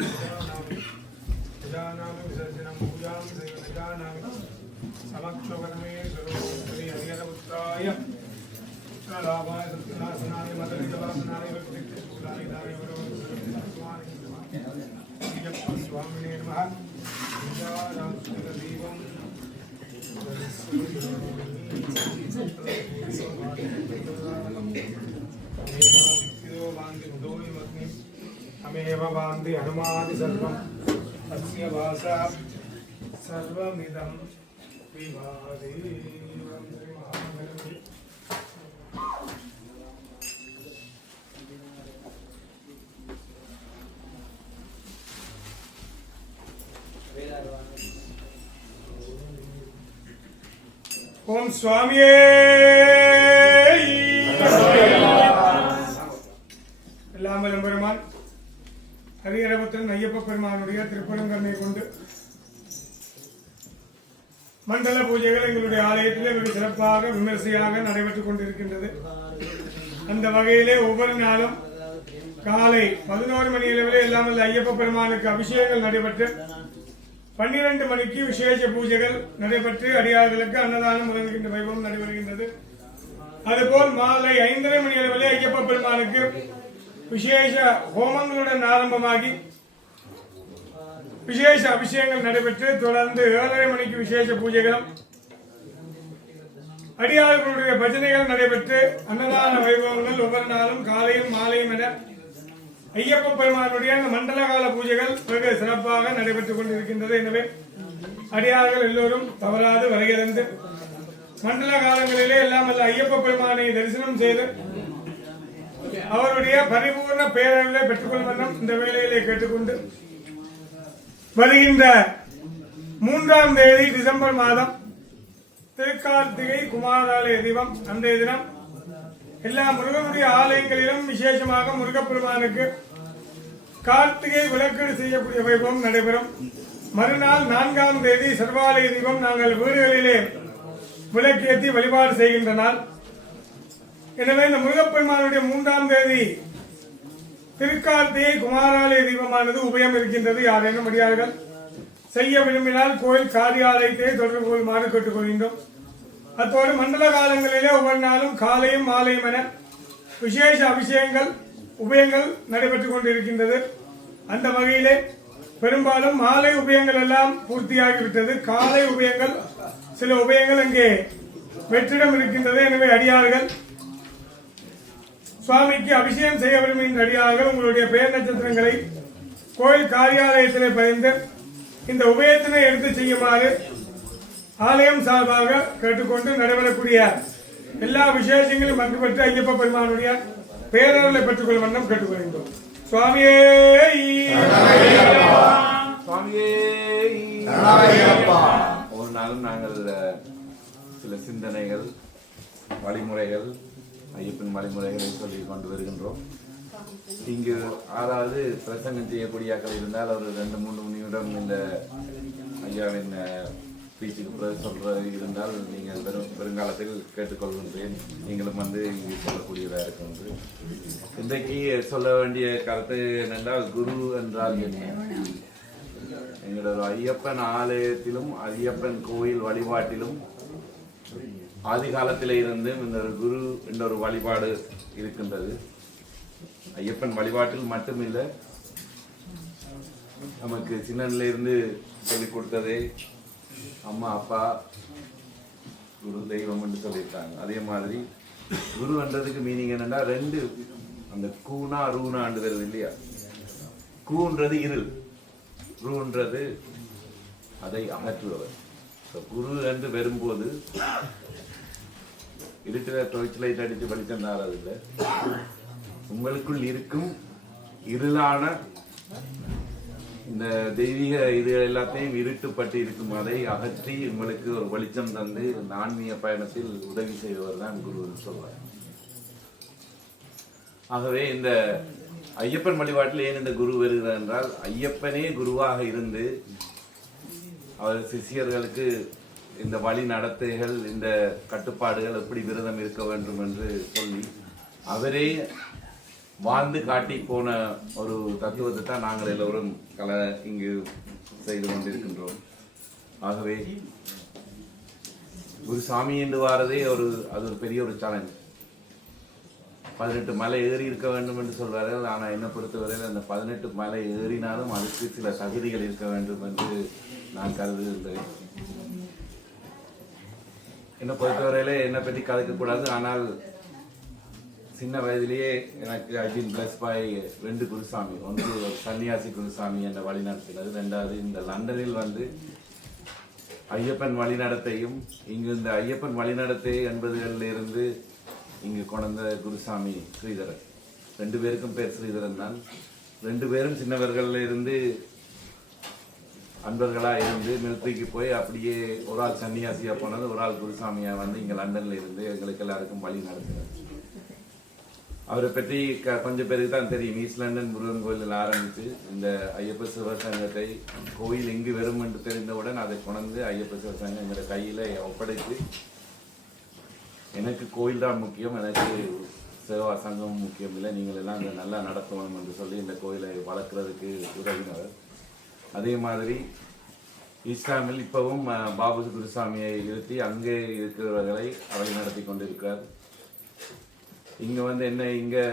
जानामि विसर्जनं पूजां सैव न जानामि समक्षपरमेश्वरो श्री हरिहरपुत्राय लाभाय सत्नासनाय मदरितवासनाय वक्तिशूलाय दायवरो स्वामिने नमः दीपं अमेव वान्ति हनुमादि सर्वं तस्य भाषा सर्वमिदं विभाति ओम स्वामिये எல்லாமலும் பெருமான் ஹரிஹரபுத்திரன் ஐயப்ப பெருமானுடைய திருப்பரங்கனை கொண்டு மண்டல பூஜைகள் எங்களுடைய ஆலயத்திலே மிக சிறப்பாக விமர்சையாக நடைபெற்றுக் கொண்டிருக்கின்றது. அந்த வகையிலே ஒவ்வொரு நாளும் காலை 11 மணி அளவிலே எல்லாமல்ல ஐயப்ப பெருமானுக்கு அபிஷேகங்கள் நடைபெற்று 12 மணிக்கு விசேஷ பூஜைகள் நடைபெற்று அடியார்களுக்கு அன்னதானம் வழங்குகின்ற வைபவம் நடைபெறுகின்றது. அதுபோல் மாலை 5:30 மணி அளவிலே ஐயப்ப பெருமானுக்கு விசேஷ ஹோமங்களுடன் ஆரம்பமாகி விசேஷ அபிஷேகங்கள் நடைபெற்று தொடர்ந்து 7:30 மணிக்கு விசேஷ பூஜைகளும் அடியார்களுடைய பஜனைகள் நடைபெற்று அன்னதான வைபவங்கள் ஒவ்வொரு நாளும் காலையும் மாலையும் என ஐயப்ப பெருமானுடைய மண்டல கால பூஜைகள் வெகு சிறப்பாக நடைபெற்றுக் கொண்டிருக்கின்றது. எனவே அடியார்கள் எல்லோரும் தவறாது வருகிறது. மண்டல காலங்களிலே எல்லாம் அல்ல ஐயப்ப பெருமானை தரிசனம் செய்து அவருடைய பரிபூர்ண பேரர்களை பெற்றுக்கொள்ளும் வண்ணம் இந்த வேளையிலே கேட்டுக்கொண்டு வருகின்ற 3ஆம் தேதி டிசம்பர் மாதம் திருக்கார்த்திகை குமாராலய தீபம் அன்றைய தினம் எல்லா முருகனுடைய ஆலயங்களிலும் விசேஷமாக முருகப்பெருமானுக்கு கார்த்திகை விளக்கீடு செய்யக்கூடிய வைபவம் நடைபெறும். மறுநாள் 4ஆம் தேதி சர்வாலய தீபம் நாங்கள் வீடுகளிலே விளக்கேற்றி வழிபாடு செய்கின்ற நாள். எனவே இந்த முருகப்பெருமானுடைய 3ஆம் தேதி திருக்கார்த்திகை குமாராலய தீபமானது உபயம் இருக்கின்றது. யாரேனும் அடியார்கள் செய்ய விரும்பினால் கோயில் காரியாலயத்தை தொடர்பு கொள்ளுமாறு கேட்டுக்கொள்கின்றோம். அத்தோடு மண்டல காலங்களிலே ஒவ்வொரு நாளும் காலையும் மாலையும் என விசேஷ அபிஷேகங்கள் உபயங்கள் நடைபெற்றுக் கொண்டிருக்கின்றது. அந்த வகையிலே பெரும்பாலும் மாலை உபயங்கள் எல்லாம் பூர்த்தியாகிவிட்டது. காலை உபயங்கள் சில உபயங்கள் அங்கே வெற்றிடம் இருக்கின்றது. எனவே அடியார்கள் சுவாமிக்கு அபிஷேகம் செய்ய விரும்புகின்ற அடியார்கள் உங்களுடைய பெயர் நட்சத்திரங்களை கோயில் காரியாலயத்திலே பதிந்து இந்த உபயத்தினை எடுத்து செய்யுமாறு ஆலயம் சார்பாக கேட்டுக்கொண்டு நடைபெறக்கூடிய எல்லா விசேஷங்களும் பங்கு பெற்று ஐயப்ப பெருமானுடைய பேரர்களை பெற்றுக் கொள்ளும் வண்ணம் கேட்டுக்கொள்கின்றோம். சுவாமியே ஒரு நாளும் நாங்கள் சில சிந்தனைகள் வழிமுறைகள் ஐயப்பன் வழிமுறைகளை சொல்லி கொண்டு வருகின்றோம். இங்கு 6வது பிரசங்கம் செய்யக்கூடிய ஆக்கள் இருந்தால் ஒரு 2-3 நிமிடம் இந்த ஐயாவின் ஸ்பீச்சுக்கு சொல்றது இருந்தால் நீங்கள் வருங்காலத்தில் கேட்டுக்கொள்கின்றேன். நீங்களும் இங்கு சொல்லக்கூடியதாக இருக்கின்றது. இன்றைக்கு சொல்ல வேண்டிய கருத்து என்னென்றால் குரு என்றால் என்ன? எங்களோட ஐயப்பன் ஆலயத்திலும் ஐயப்பன் கோயில் வழிபாட்டிலும் ஆதி காலத்திலே இருந்து இந்த குரு என்ற ஒரு வழிபாடு இருக்கின்றது. ஐயப்பன் வழிபாட்டில் மட்டுமில்லை, நமக்கு சின்னல இருந்து சொல்லிக் கொடுத்ததே அம்மா அப்பா குரு தெய்வம் என்று சொல்லியிருக்காங்க. அதே மாதிரி குருன்றதுக்கு மீனிங் என்னன்னா 2 அந்த கூனா ரூனாண்டு வருது இல்லையா? கூன்றது இருள், ரூன்றது அதை அகற்றுவர். குரு என்று வரும்போது இருட்டுல டொர்ச் லைட் அடித்து வெளிச்சம் தாரதில்லை, உங்களுக்குள் இருக்கும் இருளான இந்த தெய்வீக இதுகள் எல்லாத்தையும் இருட்டுப்பட்டு இருக்கும் அதை அகற்றி உங்களுக்கு ஒரு வெளிச்சம் தந்து இந்த ஆன்மீக பயணத்தில் உதவி செய்தவர் தான் குரு சொல்வார். ஆகவே இந்த ஐயப்பன் வழிபாட்டில் ஏன் இந்த குரு வருகிறார் என்றால், ஐயப்பனே குருவாக இருந்து அவர் சிஷியர்களுக்கு இந்த வழி நடத்தைகள், இந்த கட்டுப்பாடுகள் எப்படி விரதம் இருக்க வேண்டும் என்று சொல்லி அவரே வாழ்ந்து காட்டி போன ஒரு தத்துவத்தை தான் நாங்கள் எல்லோரும் இங்கு செய்து கொண்டிருக்கின்றோம். ஆகவே குரு சாமி என்று வாரதே அது ஒரு பெரிய ஒரு சேலஞ்ச். 18 மலை ஏறி இருக்க வேண்டும் என்று சொல்வார்கள். ஆனால் என்னை பொறுத்தவரையில் அந்த 18 மலை ஏறினாலும் அதுக்கு சில தகுதிகள் இருக்க வேண்டும் என்று நான் கருதுகின்றேன். என்னை பொறுத்தவரையிலே என்னை பற்றி கதைக்கக்கூடாது. ஆனால் சின்ன வயதிலேயே எனக்கு ஐ பீன் பிளஸ் பை 2 குருசாமி. ஒன்று சன்னியாசி குருசாமி என்ற வழி நடத்தினது. 2வது இந்த லண்டனில் வந்து ஐயப்பன் வழிநடத்தையும், இங்கு இந்த ஐயப்பன் வழிநடத்தை 80களில் இருந்து இங்கு கொண்ட குருசாமி ஸ்ரீதரன். 2 பேருக்கும் பேர் ஸ்ரீதரன் தான். 2 பேரும் சின்னவர்கள்ல இருந்து அன்பர்களா இருந்து மிலிட்ரிக்கு போய் அப்படியே ஒரு ஆள் சன்னியாசியா போனது, ஒரு ஆள் குருசாமியா வந்து இங்க லண்டன்ல இருந்து எங்களுக்கு எல்லாருக்கும் வழி நடத்தினார். அவரை பற்றி கொஞ்சம் பேருக்கு தான் தெரியும். ஈஸ்ட் லண்டன் முருகன் கோயிலில் ஆரம்பித்து இந்த ஐயப்ப சிவசங்கத்தை கோயில் எங்கு வரும் என்று தெரிந்தவுடன் அதை கொண்டு ஐயப்ப சிவசங்கம் எங்களோட கையில ஒப்படைத்து, எனக்கு கோயில் தான் முக்கியம், எனக்கு சேவா சங்கம் முக்கியம் இல்லை, நீங்கள் எல்லாம் இதை நல்லா நடத்தணும் என்று சொல்லி இந்த கோயிலை வளர்க்குறதுக்கு உதவினவர். அதே மாதிரி இஸ்லாமில் இப்பவும் பாபு குருசாமியை இருத்தி அங்கே இருக்கிறவர்களை அவை நடத்தி கொண்டிருக்கிறார். இங்கே வந்து என்ன இங்கே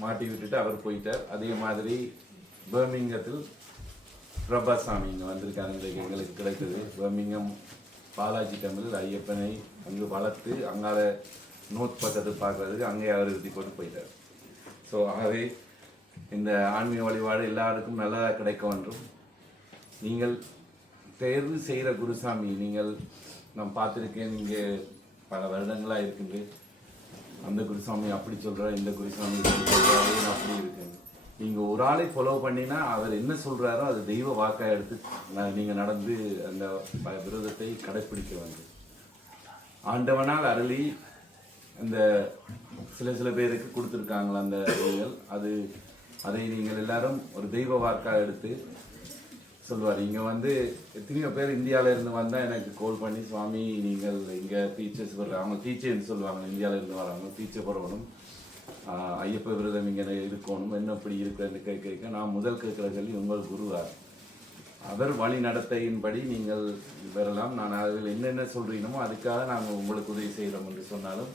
மாட்டி விட்டுட்டு அவர் போயிட்டார். அதே மாதிரி பர்மிங்கத்தில் பிரபாசாமி இங்கே வந்திருக்காங்க. எங்களுக்கு கிடைத்தது பர்மிங்கம் பாலாஜி டெம்பிள் ஐயப்பனை அங்கு வளர்த்து அங்கால நோட் பக்கத்தை பார்க்கறதுக்கு அங்கே அவர் எழுதி போட்டு போயிட்டார். ஸோ ஆகவே இந்த ஆன்மீக வழிபாடு எல்லாருக்கும் நல்லதாக கிடைக்க வேண்டும். நீங்கள் தேர்வு செய்கிற குருசாமி நான் பார்த்துருக்கேன், இங்கே பல வருடங்களாக இருக்குது. அந்த குருசாமி அப்படி சொல்கிறார், இந்த குருசாமி சொல்கிறாரு, அப்படி இருக்கு. நீங்கள் ஒரு ஆளை ஃபாலோ பண்ணினா அவர் என்ன சொல்கிறாரோ அது தெய்வ வாக்காக எடுத்து நீங்கள் நடந்து அந்த விரதத்தை கடைப்பிடிக்க வேண்டும். ஆண்டவனால் அருளி அந்த சில பேருக்கு கொடுத்துருக்காங்களா அந்த நீங்கள் அதை நீங்கள் எல்லாரும் ஒரு தெய்வ வாக்காக எடுத்து சொல்லுவார். இங்கே வந்து எத்தனையோ பேர் இந்தியாவிலேருந்து வந்தால் எனக்கு கால் பண்ணி, சுவாமி நீங்கள் இங்கே டீச்சர்ஸ் வர்றாங்க, டீச்சர்ன்னு சொல்லுவாங்க, இந்தியாவிலேருந்து வராங்க, டீச்சர் போடணும், ஐயப்ப விரதம் இங்கே இருக்கணும், என்ன இப்படி இருக்குன்னு கேட்க நான் முதல் கேட்குற சொல்லி உங்கள் குருவார் அவர் வழி நடத்தையின்படி நீங்கள் வரலாம். நான் அதில் என்னென்ன சொல்கிறீங்களோ அதுக்காக நாங்கள் உங்களுக்கு உதவி செய்கிறோம் என்று சொன்னாலும்,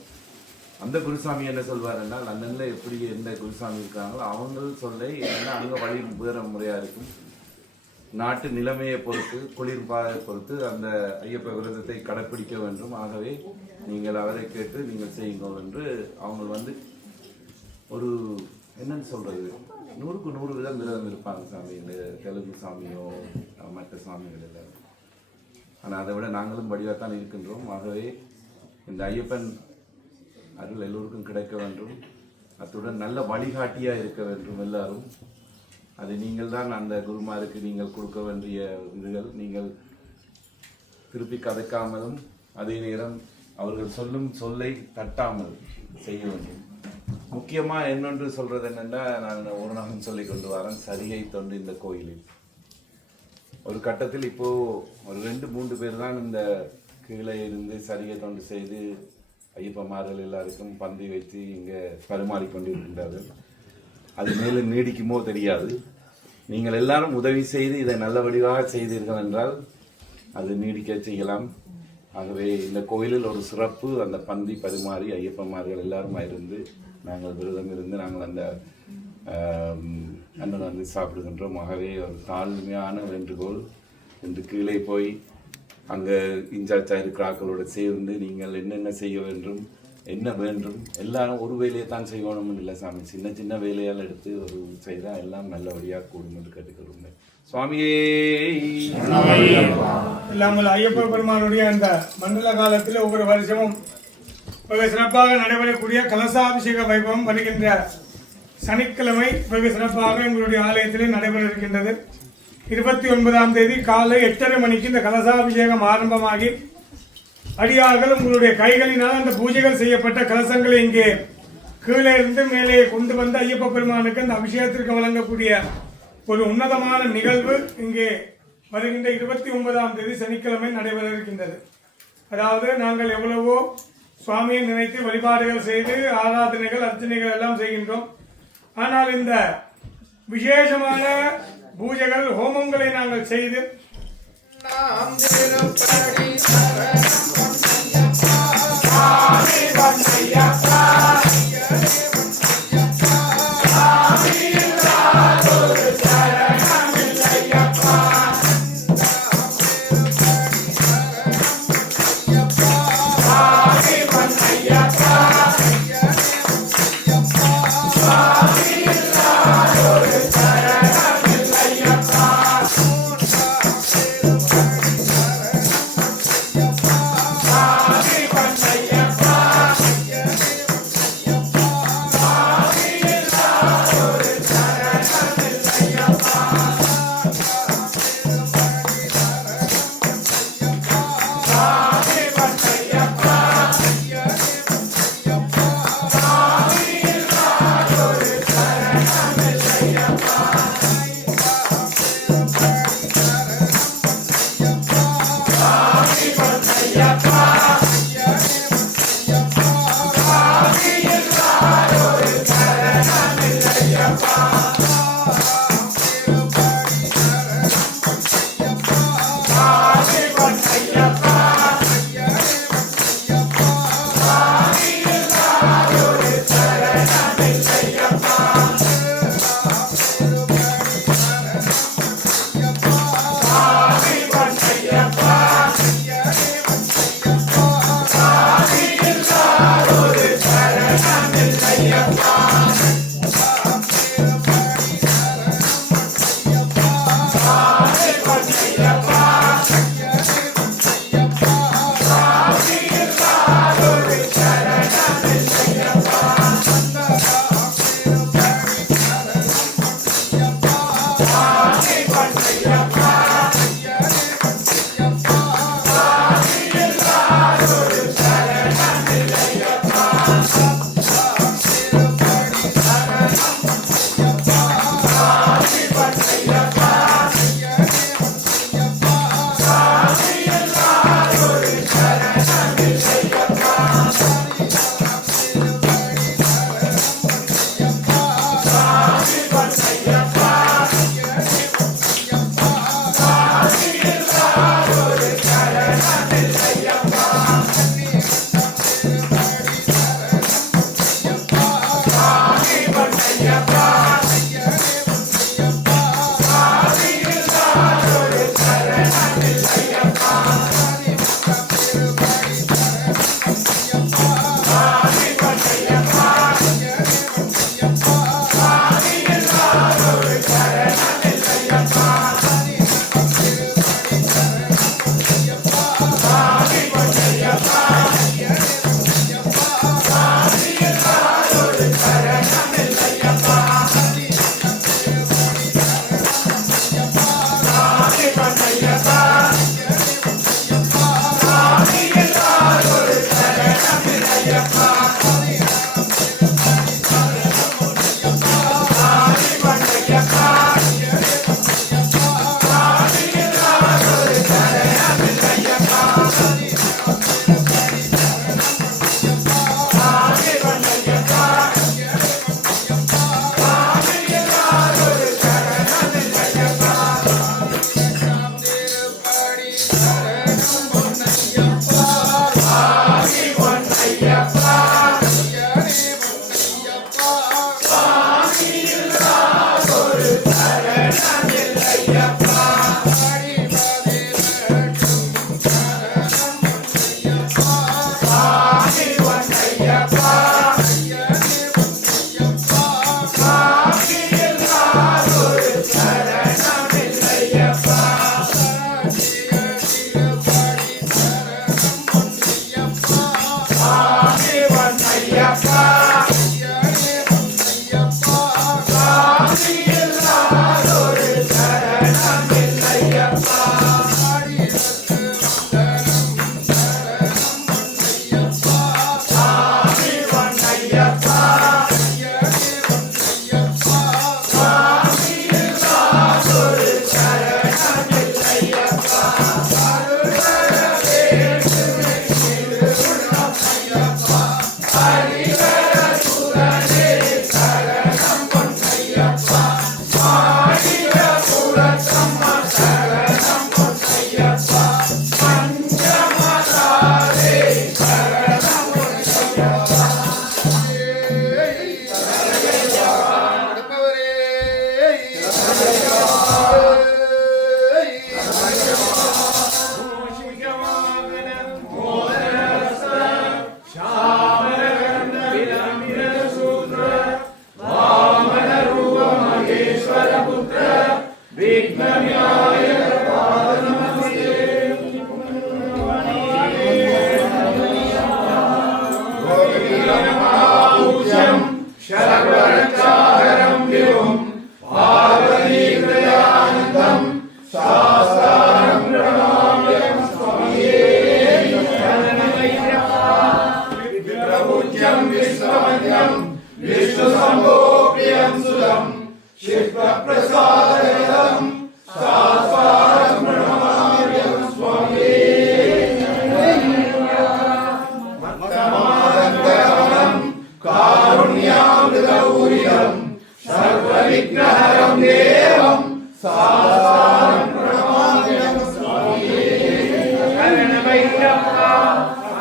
அந்த குருசாமி என்ன சொல்வார் என்றால், லண்டனில் எப்படி எந்த குருசாமி இருக்காங்களோ அவங்க சொல்ல ஏன்னா அங்கே வழி வேறு முறையாக இருக்கும். நாட்டு நிலைமையை பொறுத்து, குளிர்பாதை பொறுத்து அந்த ஐயப்ப விரதத்தை கடைப்பிடிக்க வேண்டும். ஆகவே நீங்கள் அவரை கேட்டு நீங்கள் செய்யுங்கள் என்று அவங்க வந்து ஒரு என்னன்னு சொல்றது 100க்கு 100 விதம் விரதம் இருப்பாங்க சாமி. இந்த தெலுங்கு சாமியோ மற்ற சாமிகள் எல்லாம். ஆனால் அதை விட நாங்களும் வடிவாகத்தான் இருக்கின்றோம். ஆகவே இந்த ஐயப்பன் அருள் எல்லோருக்கும் கிடைக்க வேண்டும். அத்துடன் நல்ல வழிகாட்டியாக இருக்க வேண்டும் எல்லாரும். அது நீங்கள் தான் அந்த குருமாருக்கு நீங்கள் கொடுக்க வேண்டிய இதுகள். நீங்கள் திருப்பி கதைக்காமலும் அதே நேரம் அவர்கள் சொல்லும் சொல்லை தட்டாமல் செய்ய வேண்டும். முக்கியமாக என்னொன்று சொல்றது என்னென்னா, நான் ஒரு நாளும் சொல்லி கொண்டு வரேன், சரியை தொண்டு இந்த கோயிலில் ஒரு கட்டத்தில் இப்போ ஒரு 2-3 பேர் தான் இந்த கீழே இருந்து சரியை தொண்டு செய்து ஐயப்பமார்கள் எல்லாருக்கும் பந்தி வைத்து இங்கே பரிமாறிக்கொண்டிருக்கின்றார்கள். அது மேலே நீடிக்குமோ தெரியாது. நீங்கள் எல்லாரும் உதவி செய்து இதை நல்ல வடிவாக செய்தீர்கள் என்றால் அது நீடிக்க செய்யலாம். ஆகவே இந்த கோயிலில் ஒரு சிறப்பு, அந்த பந்தி பரிமாறி ஐயப்பமார்கள் எல்லாருமா இருந்து நாங்கள் விரதம் இருந்து நாங்கள் அந்த அண்ணன் வந்து சாப்பிடுகின்றோம். ஆகவே ஒரு தாழ்மையான வேண்டுகோள், இன்று கீழே போய் அங்கே இன்சார்ஜாக இருக்கிற ஆக்களோடு சேர்ந்து நீங்கள் என்னென்ன செய்ய வேண்டும், என்ன வேண்டும், எல்லாரும் ஒரு வேலையை தான் செய்யணும்னு இல்லை சாமி. சின்ன சின்ன வேலையால் எடுத்து ஒரு செய்தால் எல்லாம் நல்லபடியாக கூடும் என்று கேட்டுக்கிறோம். சுவாமியே இல்லாமல் ஐயப்ப பெருமானுடைய அந்த மண்டல காலத்தில் ஒவ்வொரு வருஷமும் வெகு சிறப்பாக நடைபெறக்கூடிய கலசாபிஷேக வைபவம் வருகின்ற சனிக்கிழமை வெகு சிறப்பாக எங்களுடைய ஆலயத்திலே நடைபெற இருக்கின்றது. 29ஆம் தேதி காலை 8:30 மணிக்கு இந்த கலசாபிஷேகம் ஆரம்பமாகி அடியார்கள் உங்களுடைய கைகளினால் அந்த பூஜைகள் செய்யப்பட்ட கலசங்களை இங்கே கீழே இருந்து மேலே கொண்டு வந்து ஐயப்ப பெருமானுக்கு அந்த அபிஷேகத்திற்கு வழங்கக்கூடிய ஒரு உன்னதமான நிகழ்வு இங்கே வருகின்ற 29ஆம் தேதி சனிக்கிழமை நடைபெற இருக்கின்றது. அதாவது நாங்கள் எவ்வளவோ சுவாமியை நினைத்து வழிபாடுகள் செய்து ஆராதனைகள் அர்ச்சனைகள் எல்லாம் செய்கின்றோம். ஆனால் இந்த விசேஷமான பூஜைகள் ஹோமங்களை நாங்கள் செய்து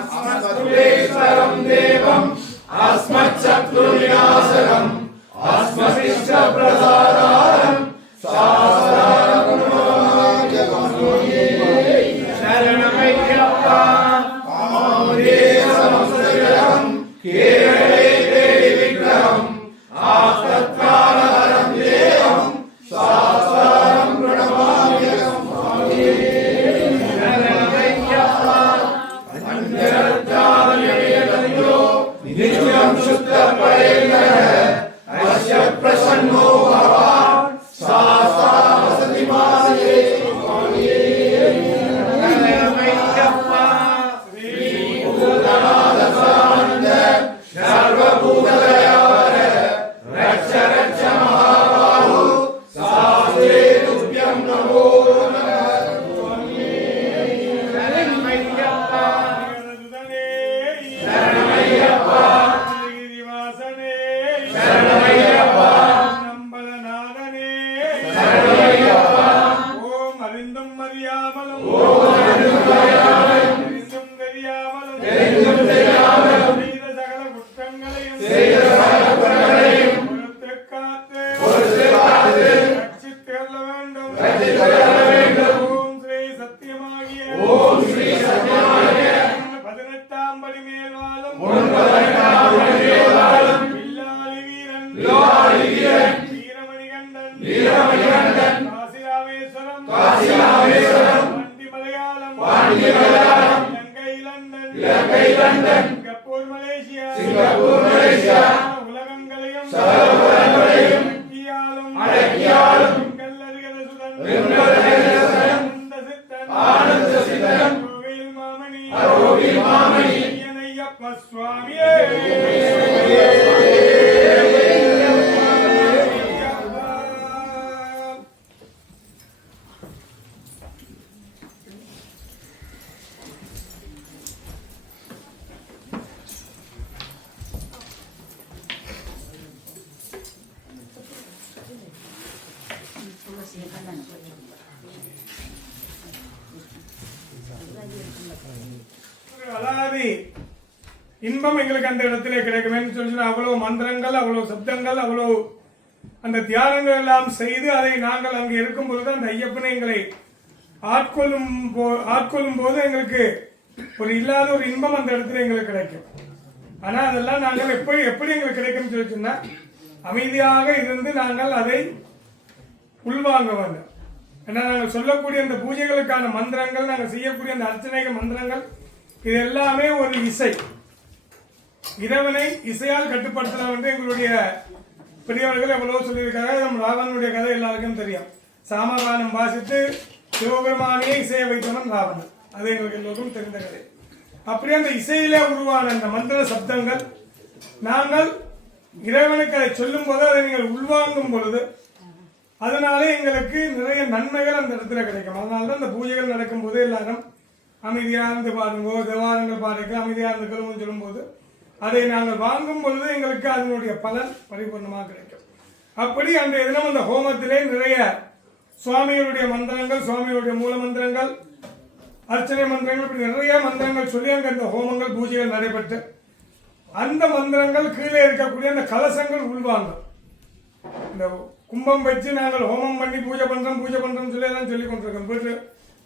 अस्मत्कुलेश्वरं देवम् अस्मच्छत्रुविनाशकम् अस्मशिष्टप्रसादारम् शरणमय्यप्पा समस्तजगम् केरळे देवि विग्रहम् आस्तत्कालहरं देवम् शास्त्रं प्रणमाम्यहम् शरणमय्यप्पा पञ्चरत्नालयेतयो नित्यं शुद्धपरेन्द्रः अस्य प्रसन्नो भवान् शास्ता वसति मासे शरणमय्यप्पा श्रीभूतनाथसानन्द सर्वभूतदयावर रक्ष रक्ष महाबाहु शास्त्रे तुभ्यं नमो नमः शरणमय्यप्पा शरणमय्यप्पा श्रीनिवासने शरणमय्यप्पा नम्बलनादने शरणमय्यप्पा ओम अरिन्दं मरियामलं ओम अरिन्दं मरियामलं अरिन्दं दरियामलं अरिन्दं दरियामलं செய்த சகல குற்றங்களையும் பொறுத்து காத்து ரட்சித்தருள வேண்டும் ஓம் ஸ்ரீ சத்தியமாகிய 18ஆம் படி மேல் வாழும் வில்லாளி வீரன் வீரமணிகண்டன் காசிராமேஸ்வரம் வண்டி மலையாளம் இலங்கை லண்டன் சிங்கப்பூர் மலேசியா உலகங்களையும் அடக்கியாலும் ஆனந்த சித்தன் கோவில் மாமணி ஐயனையப்ப சுவாமியே அதாவது இன்பம் எங்களுக்கு அந்த இடத்திலே கிடைக்கும் சொல்லி அவ்வளவு மந்திரங்கள், அவ்வளவு சப்தங்கள், அவ்வளவு அந்த தியானங்கள் எல்லாம் செய்து அதை நாங்கள் அங்கே இருக்கும் பொழுது அந்த ஐயப்பனை எங்களை ஆட்கொள்ளும் போது எங்களுக்கு ஒரு இல்லாத ஒரு இன்பம் அந்த இடத்துல எங்களுக்கு கிடைக்கும். ஆனா அதெல்லாம் நாங்கள் எப்படி எங்களுக்கு கிடைக்கும் சொல்லி சொன்னா அமைதியாக இருந்து நாங்கள் அதை உள்வாங்க வேண்டும். ஏன்னா நாங்கள் சொல்லக்கூடிய அந்த பூஜைகளுக்கான மந்திரங்கள், நாங்கள் செய்யக்கூடிய அந்த அர்ச்சனைகள் மந்திரங்கள், இது எல்லாமே ஒரு இசை. இறைவனை இசையால் கட்டுப்படுத்தலாம் என்று எங்களுடைய பெரியவர்கள் எவ்வளவு சொல்லியிருக்காங்க. நம்ம ராவணனுடைய கதை எல்லாருக்கும் தெரியும். சாமகானம் வாசித்து சிவபெருமானையே இசைய வைத்தவன் ராவணன். அது எங்களுக்கு எல்லோருக்கும் தெரிந்த கதை. அப்படியே அந்த இசையிலே உருவான அந்த மந்திர சப்தங்கள் நாங்கள் இறைவனுக்கு அதை சொல்லும் போது அதை நீங்கள் உள்வாங்கும் பொழுது அதனாலே எங்களுக்கு நிறைய நன்மைகள் அந்த இடத்துல கிடைக்கும். அதனால்தான் அந்த பூஜைகள் நடக்கும் போது எல்லாரும் அமைதியா இருந்து பாருங்கோ, தேவாரங்கள் பாருங்க, அமைதியா இருந்து கருவம் சொல்லும் போது அதை நாங்கள் வாங்கும் பொழுது எங்களுக்கு அதனுடைய பலன் பரிபூர்ணமாக கிடைக்கும். அப்படி அன்றைய தினம் அந்த ஹோமத்திலே நிறைய சுவாமிகளுடைய மந்திரங்கள், சுவாமிகளுடைய மூல மந்திரங்கள், அர்ச்சனை மந்திரங்கள், இப்படி நிறைய மந்திரங்கள் சொல்லி அங்கே அந்த ஹோமங்கள் பூஜைகள் நடைபெற்று அந்த மந்திரங்கள் கீழே இருக்கக்கூடிய அந்த கலசங்கள் உள்வாங்கும். இந்த கும்பம் வச்சு நாங்கள் ஹோமம் பண்ணி பூஜை பண்றோம் சொல்லி எல்லாம் சொல்லி கொண்டிருக்கோம்.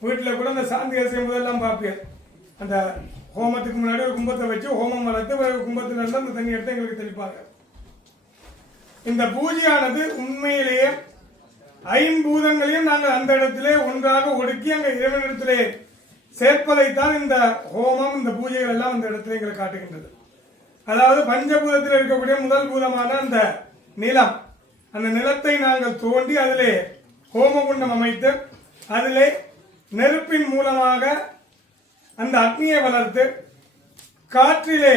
வீட்டில் கூட அந்த சாந்தி செய்யும் போதெல்லாம் பார்ப்பேன். அந்த ஹோமத்துக்கு முன்னாடி ஒரு கும்பத்தை வச்சு ஹோமம் வளர்த்து கும்பத்துல இருந்து அந்த தண்ணி எடுத்து எங்களுக்கு தெளிப்பாங்க. இந்த பூஜையானது உண்மையிலேயே ஐம்பூதங்களையும் நாங்கள் அந்த இடத்திலே ஒன்றாக ஒடுக்கி அங்க இறைவனிடத்திலே சேர்ப்பதைத்தான் இந்த ஹோமம், இந்த பூஜைகள் எல்லாம் அந்த இடத்துல எங்களுக்கு காட்டுகின்றது. அதாவது பஞ்சபூதத்தில் இருக்கக்கூடிய முதல் பூதமான அந்த நிலம், அந்த நிலத்தை நாங்கள் தோண்டி அதிலே ஹோமகுண்டம் அமைத்து அதிலே நெருப்பின் மூலமாக அந்த அக்னியை வளர்த்து காற்றிலே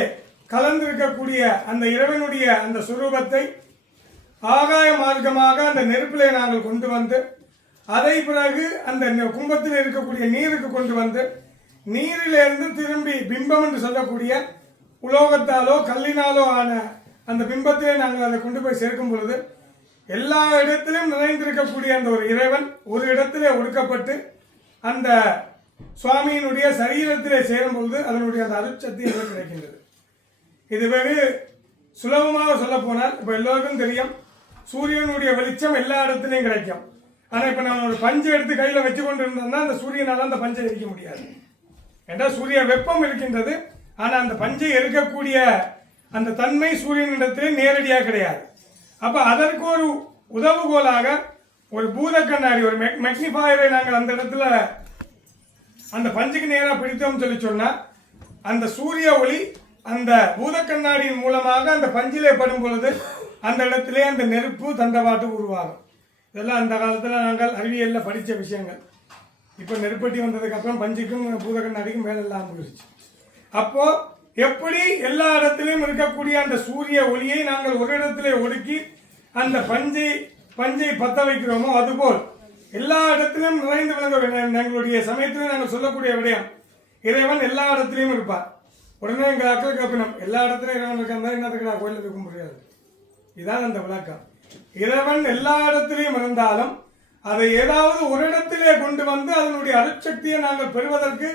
கலந்திருக்கக்கூடிய அந்த இறைவனுடைய அந்த சுரூபத்தை ஆகாய மார்க்கமாக அந்த நெருப்பிலே நாங்கள் கொண்டு வந்து அதை பிறகு அந்த கும்பத்தில் இருக்கக்கூடிய நீருக்கு கொண்டு வந்து நீரிலிருந்து திரும்பி பிம்பம் என்று சொல்லக்கூடிய உலோகத்தாலோ கல்லினாலோ ஆன அந்த பிம்பத்திலே நாங்கள் அதை கொண்டு போய் சேர்க்கும் பொழுது எல்லா இடத்திலும் நிறைந்திருக்கக்கூடிய அந்த ஒரு இறைவன் ஒரு இடத்திலே ஒடுக்கப்பட்டு அந்த சுவாமியினுடைய சரீரத்திலே சேரும்போது அதனுடைய அந்த அருட்சக்தி எங்களுக்கு கிடைக்கின்றது. இது வெகு சுலபமாக சொல்ல போனால் இப்ப எல்லோருக்கும் தெரியும் சூரியனுடைய வெளிச்சம் எல்லா இடத்துலையும் கிடைக்கும். ஆனா இப்ப நம்ம ஒரு பஞ்சை எடுத்து கையில வச்சு கொண்டு இருந்தோம்னா அந்த சூரியனால அந்த பஞ்சை எரிக்க முடியாது. ஏன்னா சூரிய வெப்பம் இருக்கின்றது, ஆனா அந்த பஞ்சை எரிக்கக்கூடிய அந்த தன்மை சூரியனிடத்திலே நேரடியாக கிடையாது. அப்ப அதற்கு ஒரு உதவுகோலாக ஒரு பூத கண்ணாடி, ஒரு மெக்னிஃபயரை நாங்கள் அந்த இடத்துல அந்த பஞ்சுக்கு நேராக பிடித்தோம் சொல்லி சொன்னா அந்த சூரிய ஒளி அந்த பூத கண்ணாடியின் மூலமாக அந்த பஞ்சிலே படும் பொழுது அந்த இடத்திலே அந்த நெருப்பு தண்டவாட்டு உருவாகும். இதெல்லாம் அந்த காலத்துல நாங்கள் அறிவியல்ல படித்த விஷயங்கள். இப்போ நெருப்பட்டி வந்ததுக்கு அப்புறம் பஞ்சுக்கும் பூத கண்ணாடிக்கும் மேலெல்லாம் போயிடுச்சு. அப்போ எப்படி எல்லா இடத்திலும் இருக்கக்கூடிய அந்த சூரிய ஒளியை நாங்கள் ஒரு இடத்திலே ஒடுக்கி அந்த பஞ்சை பத்த வைக்கிறோமோ அதுபோல் எல்லா இடத்திலும் நிறைந்து விளங்க வேண்டும். எங்களுடைய சமயத்திலும் நாங்கள் சொல்லக்கூடிய விடயம், இறைவன் எல்லா இடத்திலையும் இருப்பார். உடனே எங்கள் அக்கள் கேட்கணும், எல்லா இடத்துலையும் இறைவன் இருக்காங்க, என்னத்துக்கு நான் கோயிலுக்கு இருக்க முடியாது. இதுதான் அந்த விளக்கம். இறைவன் எல்லா இடத்திலையும் இருந்தாலும் அதை ஏதாவது ஒரு இடத்திலே கொண்டு வந்து அதனுடைய அருட்சக்தியை நாங்கள் பெறுவதற்கு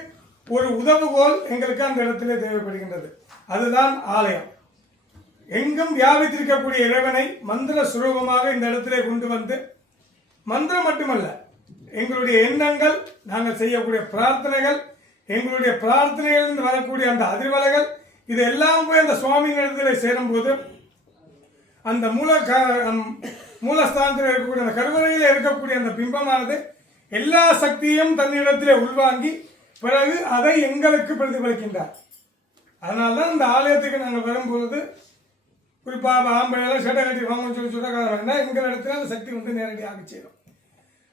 ஒரு உதவுகோல் எங்களுக்கு அந்த இடத்திலே தேவைப்படுகின்றது. அதுதான் ஆலயம். எங்கும் வியாபித்திருக்கக்கூடிய இறைவனை மந்திர சுரூபமாக இந்த இடத்திலே கொண்டு வந்து, மந்திரம் மட்டுமல்ல, எங்களுடைய எண்ணங்கள், நாங்கள் செய்யக்கூடிய பிரார்த்தனைகள், எங்களுடைய பிரார்த்தனைகளிலிருந்து வரக்கூடிய அந்த அதிர்வலைகள், இது எல்லாம் போய் அந்த சுவாமியின் இடத்திலே சேரும் போது அந்த மூலஸ்தானத்தில் இருக்கக்கூடிய அந்த கருவறையில் இருக்கக்கூடிய அந்த பிம்பமானது எல்லா சக்தியும் தன்னிடத்திலே உள்வாங்கி பிறகு அதை எங்களுக்கு பிரதிபலிக்கின்றார். அதனால்தான் இந்த ஆலயத்துக்கு நாங்கள் வரும்பொழுது குறிப்பாக ஆம்பளையெல்லாம் சட்டை கட்டி வாங்கன்னு சொல்லி சொல்ல எங்களிடத்துல அந்த சக்தி வந்து நேரடியாக சேரும்.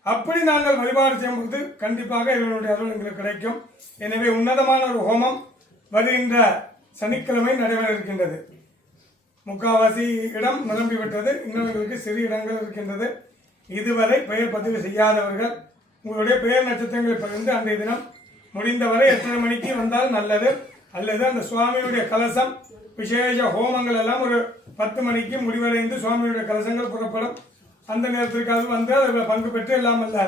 அப்படி நாங்கள் வழிபாடு செய்யும்போது கண்டிப்பாக இவனுடைய அருள் எங்களுக்கு கிடைக்கும். எனவே உன்னதமான ஒரு ஹோமம் வருகின்ற சனிக்கிழமை நடைபெற இருக்கின்றது. முக்காவாசி இடம் நிரம்பிவிட்டது, இன்னும் எங்களுக்கு சிறு இடங்கள் இருக்கின்றது. இதுவரை பெயர் பதிவு செய்யாதவர்கள் உங்களுடைய பெயர் நட்சத்திரங்களை பகிர்ந்து அன்றைய தினம் முடிந்தவரை 8:30 மணிக்கு வந்தால் நல்லது. அல்லது அந்த சுவாமியுடைய கலசம் விசேஷ ஹோமங்கள் எல்லாம் ஒரு 10 மணிக்கு முடிவடைந்து சுவாமியுடைய கலசங்கள் புறப்படும். அந்த நேரத்திற்காக வந்து அதில் பங்கு பெற்று எல்லாம் அல்ல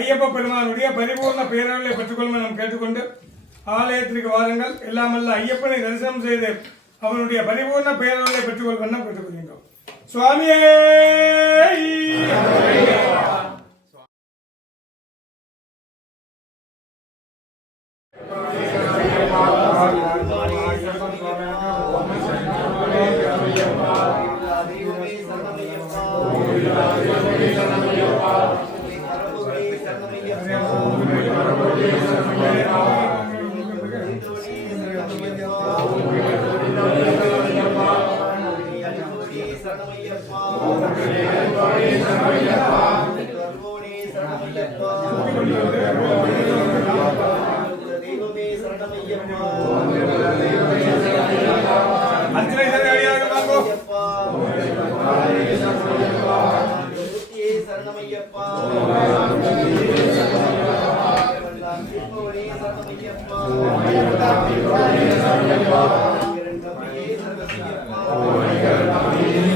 ஐயப்ப பெருமானுடைய பரிபூர்ண பேரவர்களை பெற்றுக்கொள்ளும் நாம் கேட்டுக்கொண்டு ஆலயத்திற்கு வாருங்கள். எல்லாம் அல்ல ஐயப்பனை தரிசனம் செய்து அவனுடைய பரிபூர்ண பேரவர்களை பெற்றுக்கொள்வன் நாம் கேட்டுக்கொள்கின்றோம். சுவாமியே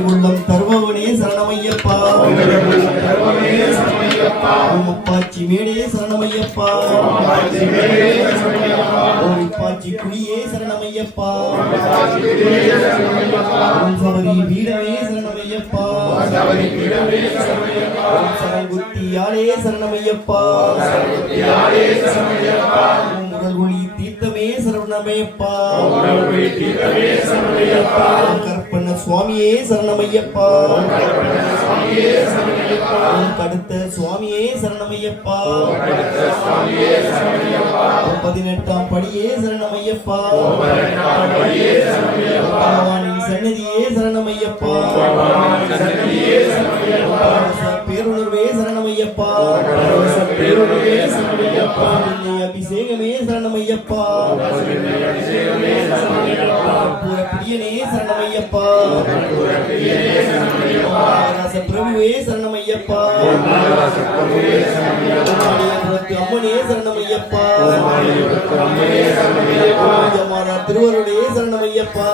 உள்ளம் தருபவனே சரணமையப்பா, முப்பாச்சி மேடே சரணமையப்பா, முப்பாச்சி குடியே சரணமையப்பா, சபரி வீடமே சரணமையப்பா, சரங்குத்தியாளே சரணமையப்பா, முதல் ஒளி தீர்த்தமே சரணமையப்பா, கற்பன சுவாமியே சரணமையப்பா, கடுத்த சுவாமியே சரணமையப்பா, 18ஆம் படியே சரணமையப்பா, பகவானின் சன்னதியே சரணமையப்பா, பேருணர்வே சரணமையப்பா, அபிஷேகமே சரணமையப்பா, பிரியனே சரணமையப்பா, பிரபுவே சரணமையப்பா, அம்மனே சரணமையப்பா, திருவருளே சரணமையப்பா,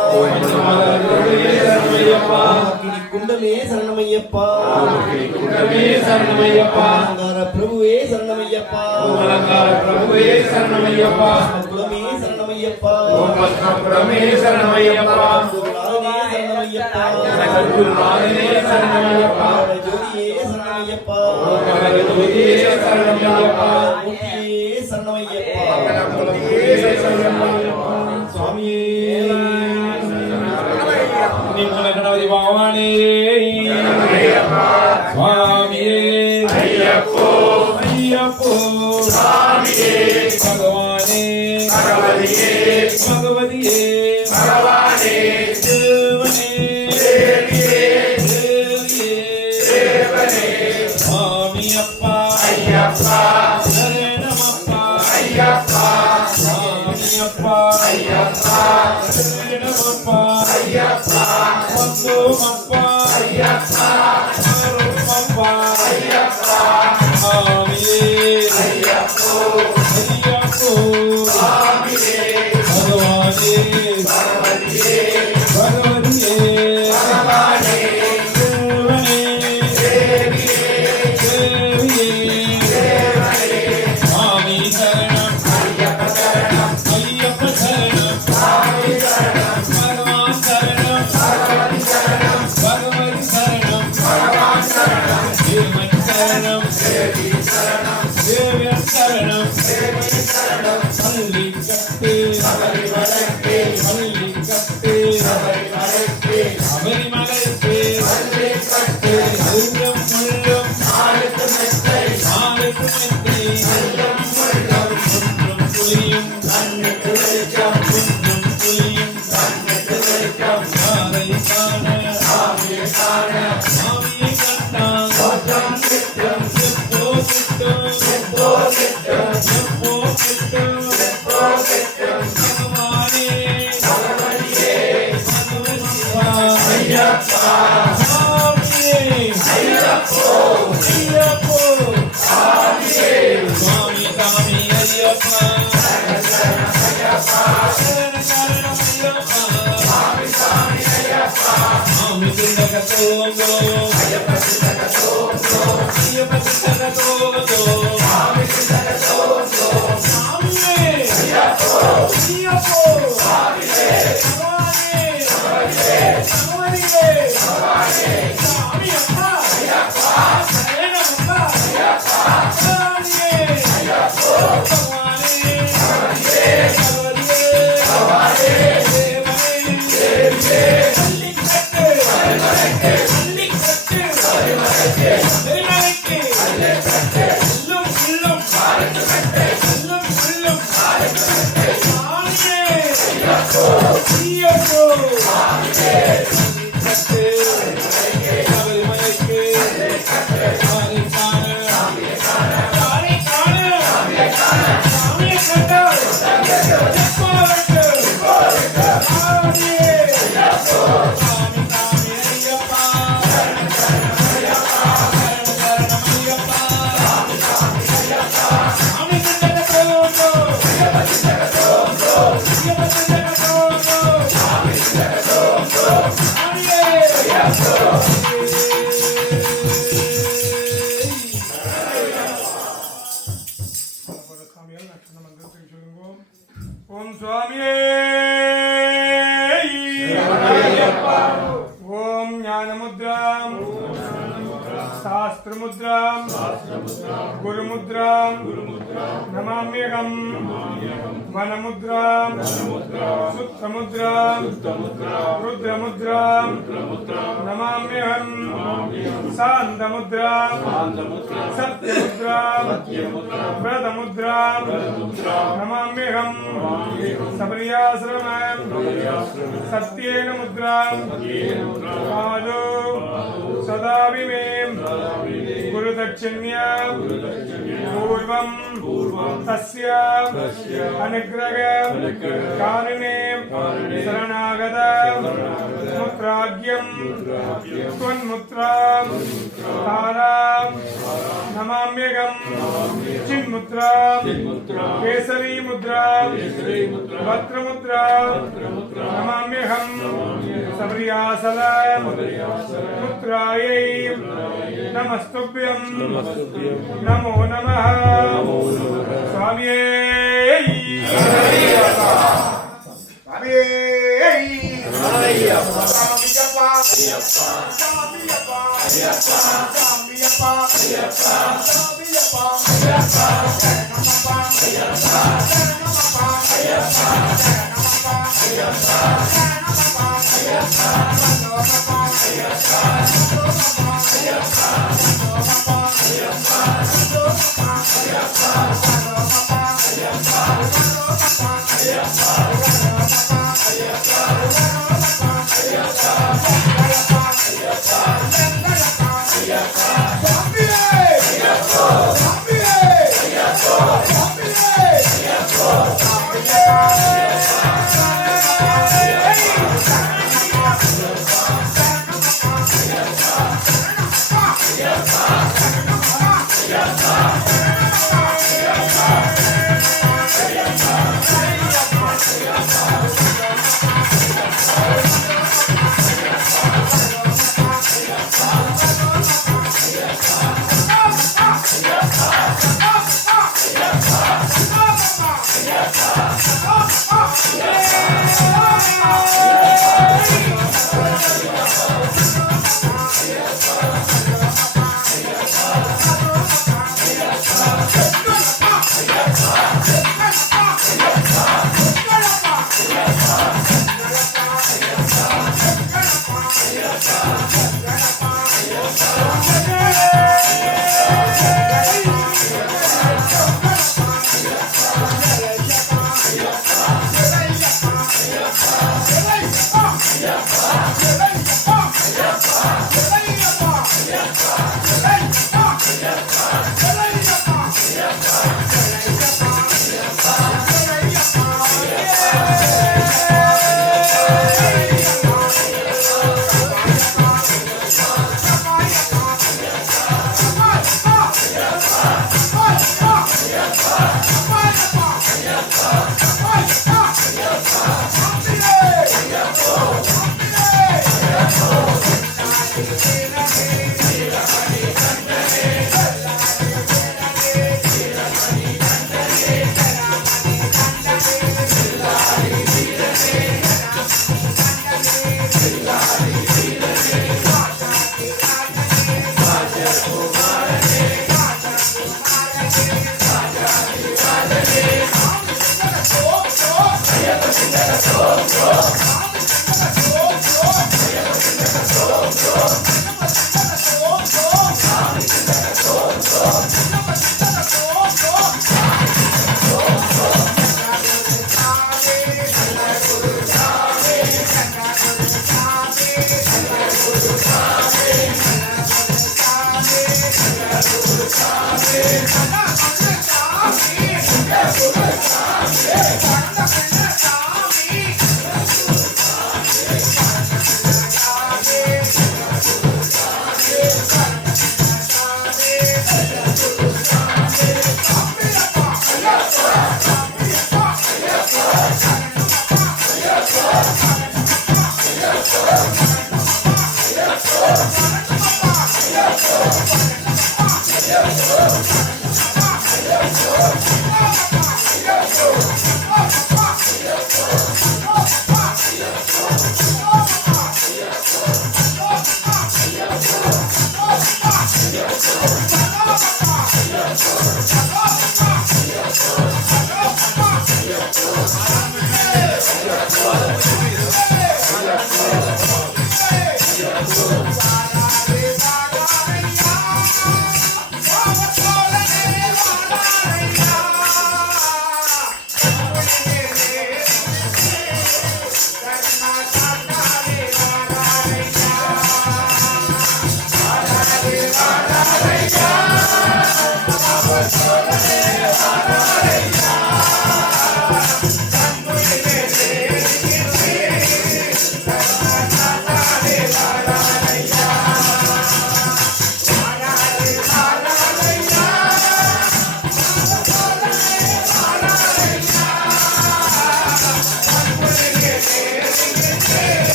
குண்ட குண்டமே சரணமையப்பா குண்டமே சரணமையப்பா அலங்கார பிரபுவே சரணமையப்பா அலங்கார பிரபுவே சரணமையப்பா குலமே சரணமையப்பா குலமே சரணமையப்பா சரணமையப்பா சத்குருநாதனே சரணமையப்பா ஜோதியே சரணமையப்பா ஜோதியே சரணமையப்பா மூர்த்தியே சரணமையப்பா சுவாமியே நிம்மல கணபதி பகவானே சுவாமியே ஐயப்போ ஐயப்போ சுவாமியே பகவானே பகவதியே பகவதியே பகவானே தேவனே தேவியே தேவியே தேவனே சுவாமி அப்பா ஐயப்பா சரணமப்பா ஐயப்பா சுவாமி அப்பா ஐயப்பா சரணமப்பா ஐயப்பா வந்தோமப்பா ஐயப்பா சரணமப்பா ஐயப்பா சுவாமியே ஐயப்போ ஐயப்போ சுவாமியே பகவானே பகவதியே பகவதியே பகவானே தேவனே தேவியே தேவியே தேவனே சுவாமி சரணம் ஐயப்ப சரணம் ஐயப்ப சரணம் சுவாமி சரணம் பகவான் சரணம் பகவதி சரணம் பகவதி சரணம் பகவான் சரணம் தேவன் சரணம் தேவி சரணம் தேவன் சரணம் தேவி சரணம் பள்ளி கட்டு சபரி மலைக்கு பள்ளி கட்டு சபரி மலைக்கு சபரிமலைக்கு பள்ளி கட்டு உள்ளம் உள்ளம் ஆளுக்கு மெத்தை ஆளுக்கு மெத்தை உள்ளம் உள்ளம் ஒன்றும் புரியும் கண்ணுக்கு வெளிச்சம் ஒன்றும் புரியும் கண்ணுக்கு வெளிச்சம் சாரை காண சாமியை காண சாமியை கண்டான் தோற்றம் கிட்டும் எப்போ கிட்டும் எப்போ கிட்டும் எப்போ கிட்டும் எப்போ கிட்டும் பகவானே பகவதியே பகவதிப்பா ஐயப்பா சுவாமியே ஐயப்போ ஐயப்போ சுவாமியே சுவாமி சாமி ஐயப்பா சரணம் ஐயப்பா சரணம் ஐயப்பா சுவாமி சாமி ஐயப்பா சுவாமி சிந்தகத்தோங்கோ ஐயப்ப சிந்தகத்தோங்கோ ஐயப்ப சிந்தகத்தோங்கோ சுவாமி சிந்தகத்தோங்கோ சுவாமியே ஐயப்போ ஐயப்போ சுவாமியே பகவானே பகவதியே பகவதியே பகவானே சுவாமி அப்பா ஐயப்பா சரணமப்பா ஐயப்பா சுவாமியே ஐயப்போ பகவானே பகவதியே பகவதியே பகவானே தேவனே தேவியே பள்ளி கட்டு பரிமலைக்கு பள்ளி கட்டு பரிமலைக்கு பரிமலைக்கு பள்ளி கட்டு உள்ளம் உள்ளம் ஆளுக்கு கட்டு உள்ளம் உள்ளம் ஆளுக்கு கட்டு சுவாமியே ஐயப்போ ஐயப்போ சுவாமியே பள்ளி கட்டு பரிமலைக்கு பள்ளி கட்டு சாமி காண சாமியை காண சாமி காண சாமியை காண சாமியை கண்டு எப்போ வைக்க எப்போ வைக்க சாமியே ஐயப்போ சாமி சாமி ஐயப்பா சரணம் சரணம் ஐயப்பா சரணம் சரணம் ஐயப்பா சாமி சாமி ஐயப்பா சாமி சிந்தகத்தோங்கோ ஐயப்ப சிந்தகத்தோங்கோ ஐயப்ப சிந்தகத்தோங்கோ சாமி சிந்தகத்தோங்கோ சாமியே ஐயப்போ ஓம் சுவாமியே ஓம் ஞானமுத்ராம் சாஸ்திரமுத்ராம் குருமுத்ராம் நமாம்யகம் வனமுத்ராம் சுத்தமுத்ராம் ருத்ரமுத்ராம் நமாம்யகம் சாந்தமுத்ராம் சத்யமுத்ராம் व्रतमुद्रां नमाम्यहं सबर्याश्रमं सत्येन मुद्रां पादो सदाविमें गुरुदक्षिण्यां पूर्वं तस्य अनुग्रह कारिणे शरणागत मुद्राज्ञं त्वन्मुद्रां तारां नमाम्यहं चिन्मुद्रा केसरी मुद्रा भद्रमुद्रा नमाम्यहं सवर्यासलम पुत्रायै नमस्तुभ्यं नमो नमः स्वामिये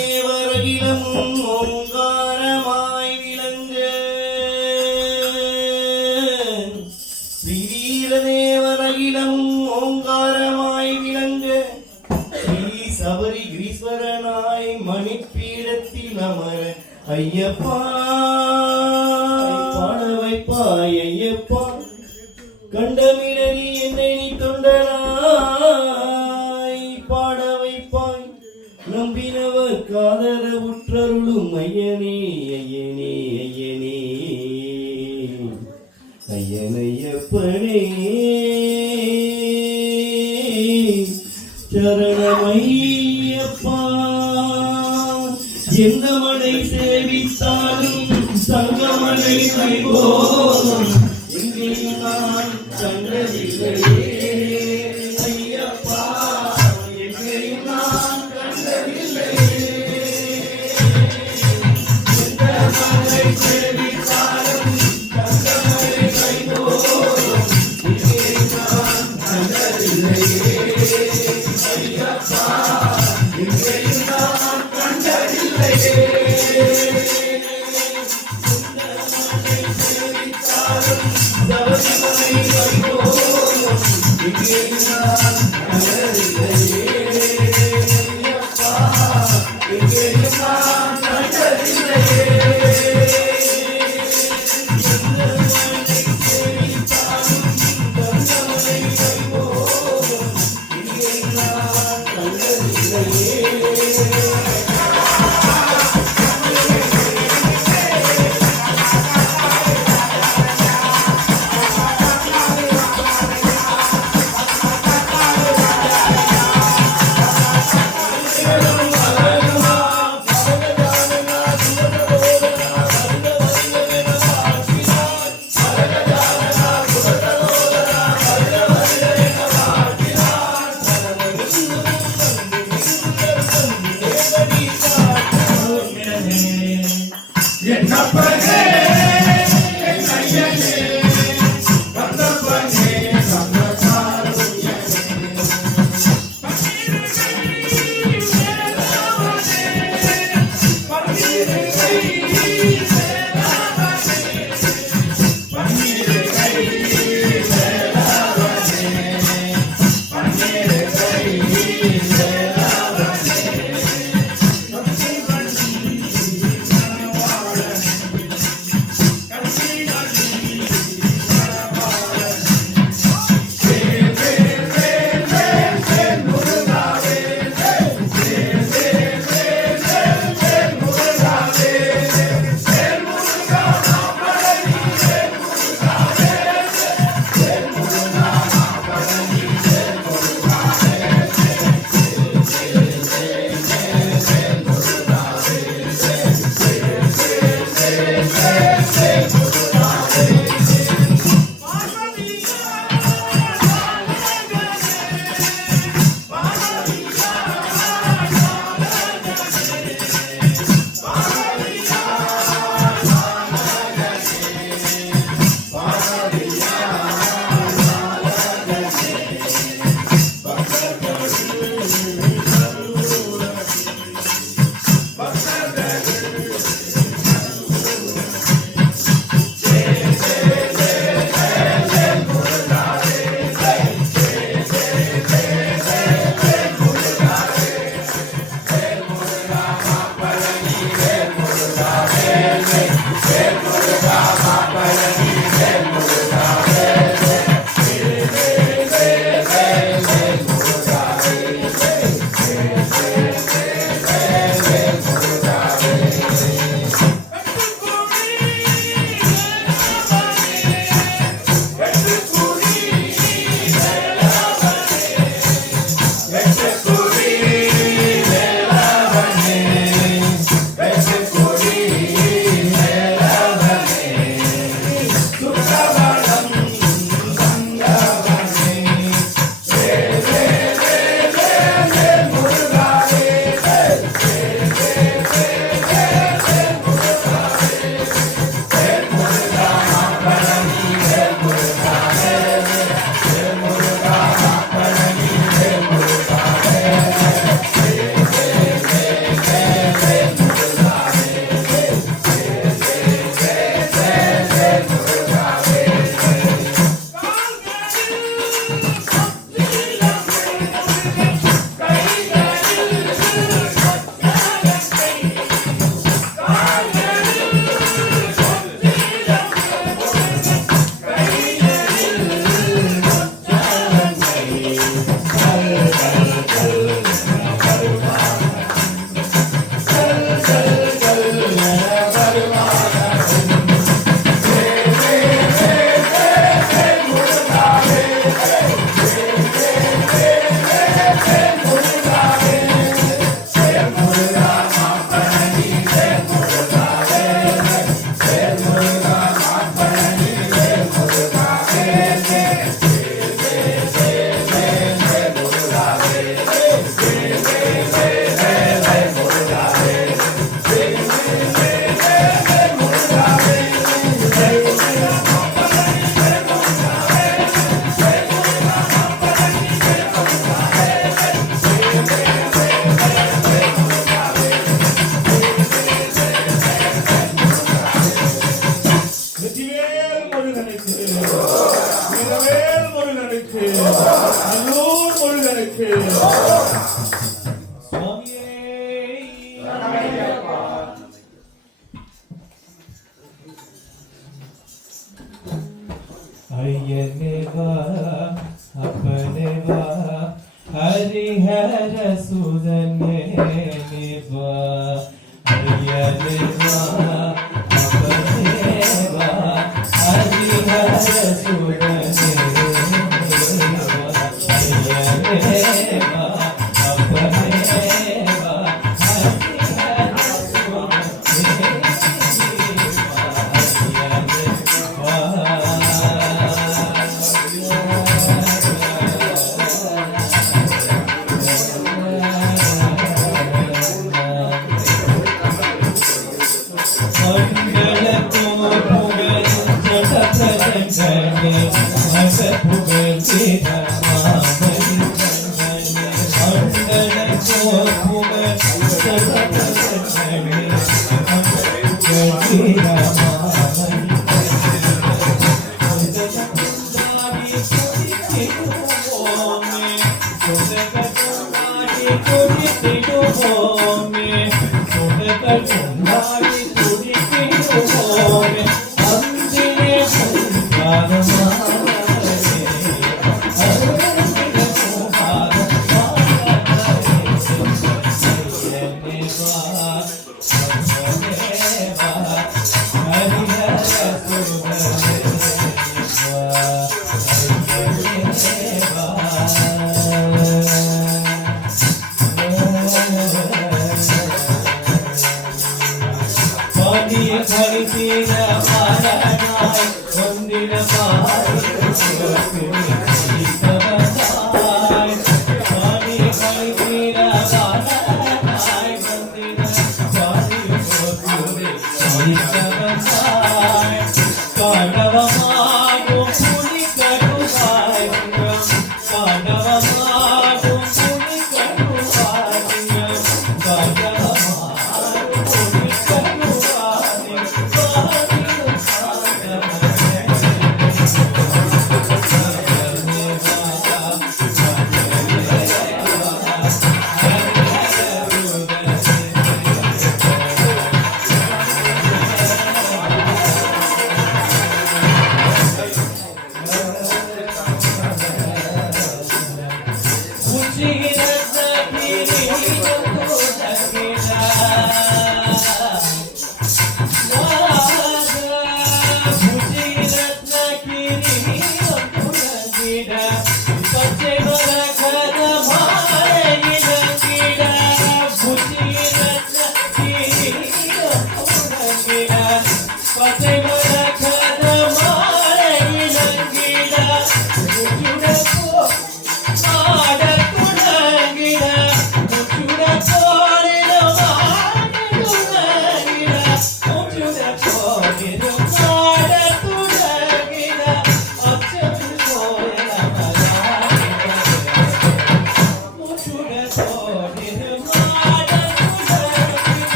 தேவரகிலமும் ஓங்காரமாய் விளங்க ஸ்ரீவீர தேவரகிலமும் ஓங்காரமாய் விளங்க ஸ்ரீ சபரி கிரீஸ்வரனாய் மணிப்பீடத்தில் அமர ஐயப்பா பாட வைப்பாய் ஐயப்பா கண்டமிடறி என்னை நீ தொண்டனாய் பாட வைப்பாய் நம்பினவர் காதர உற்றருளும் ஐயனே ஐயனே ஐயனே ஐயனையப்பனே சரணமையப்பா எந்த மலை சேவித்தாலும் தங்கமலை கைகோலம் எங்கேயும் நான் கண்டதில்லையே ஐயப்பா எங்கேயும் நான் கண்டதில்லையே எந்த மலை சேவித்தாலும் தங்கமலை கைகோலம் எங்கேயும் நான் கண்டதில்லையே ஐயப்பா எங்கேயும் நான் கண்டதில்லையே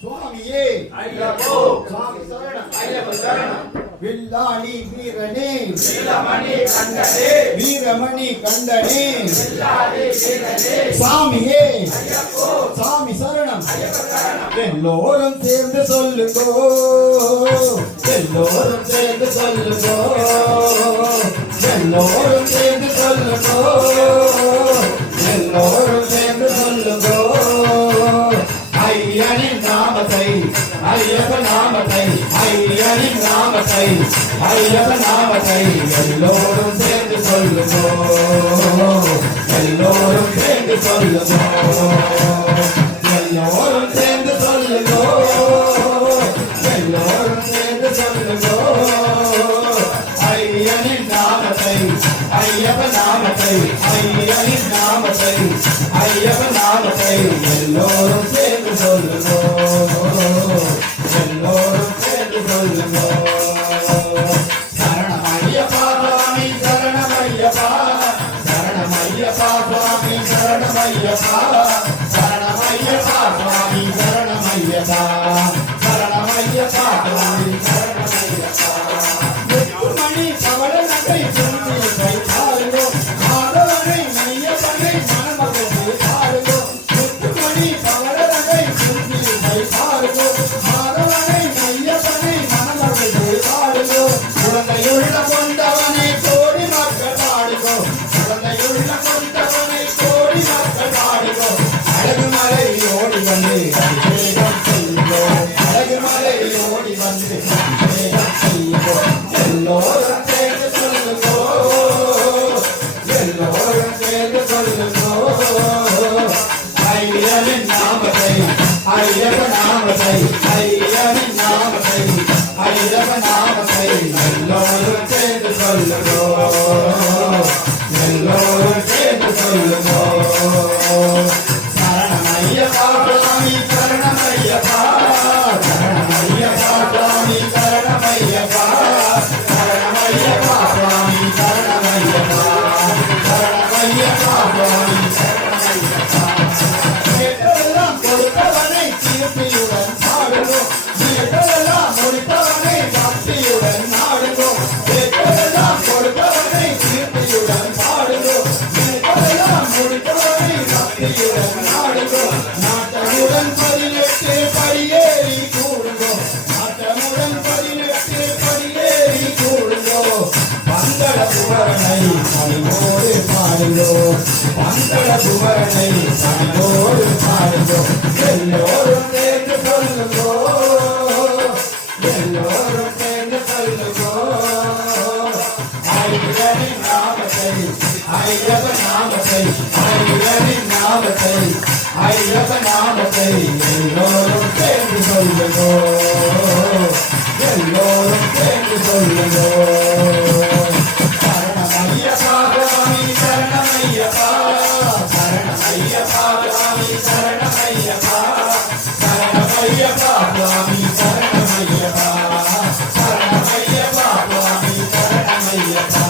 சுவாமியே ஐயப்போ சுவாமி சரணம் ஐயப்ப சரணம் வில்லாளி வீரனே வீரமணி கண்டனே வீரமணி கண்டனே வில்லாளி வீரனே சாமியே ஐயப்போ சாமி சரணம் ஐயப்ப சரணம் எல்லோரும் சேர்ந்து சொல்லுங்கோ எல்லோரும் சேர்ந்து சொல்லுங்கோ எல்லோரும் சேர்ந்து சொல்லுங்கோ எல்லோரும் சேர்ந்து சொல்லுங்கோ ஐயனின் நாமத்தை ஐயப்ப நாமத்தை ஐயனின் நாமத்தை ஐயப்ப நாமத்தை எல்லோரும் சேர்ந்து சொல்லுங்கோ எல்லோரும் சேர்ந்து சொல்லுங்கோ எல்லோரும் சேர்ந்து சொல்லுங்கோ எல்லோரும் சேர்ந்து சொல்லுங்கோ ஐயனின் நாமத்தை ஐயப்ப நாமத்தை ஐயனின் நாமத்தை ஐயப்ப நாமத்தை எல்லோரும் சேர்ந்து சொல்லுங்கோ எல்லோரும் சேர்ந்து சொல்லுங்கோ ஐயப்போ எல்லோரும் சேர்ந்து சொல்லுங்கோ எல்லோரும் சேர்ந்து சொல்லுங்கோ ஐயனின் நாமத்தை ஐயப்ப நாமத்தை ஐயனின் நாமத்தை ஐயப்ப நாமத்தை எல்லோரும் சேர்ந்து சொல்லுங்கோ எல்லோரும் சேர்ந்து சொல்லுங்கோ சரணமையப்பா சுவாமி சரணமையப்பா சரணமையப்பா சுவாமி சரணமையப்பா சரணமையப்பா சுவாமி சரணமையப்பா சரணமையப்பா சுவாமி சரணமையப்பா கேட்டதெல்லாம் கொடுத்தவனை கீர்த்தியுடன் பாடுவோம் கேட்டதெல்லாம் முடித்தவனை பக்தியுடன் நாடுவோம் கேட்டதெல்லாம் கொடுத்தவனை கீர்த்தியுடன் பாடுவோம் கேட்டதெல்லாம் முடித்தவனை பக்தியுடன் நாடுவோம் நாட்டமுடன் 18 படியேறி கூடுவோம் நாட்டமுடன் 18 படியேறி கூடுவோம் பந்தள குமரனை பணிவோடு பாடுங்கோ பந்தள குமரனை பணிவோடு பாடுங்கோ எல்லோரும் சேர்ந்து சொல்லுங்கோ எல்லோரும் சேர்ந்து சொல்லுங்கோ ஐயனின் நாமத்தை ஐயப்ப நாமத்தை ஐயனின் நாமத்தை ஐயப்ப நாமத்தை எல்லோரும் சேர்ந்து சொல்லுங்கோ எல்லோரும் சேர்ந்து சொல்லுங்கோ சரணமையப்பா சுவாமி சரணமையப்பா சரணமையப்பா சுவாமி சரணமையப்பா சரணமையப்பா சுவாமி சரணமையப்பா சரணமையப்பா சுவாமி சரணமையப்பா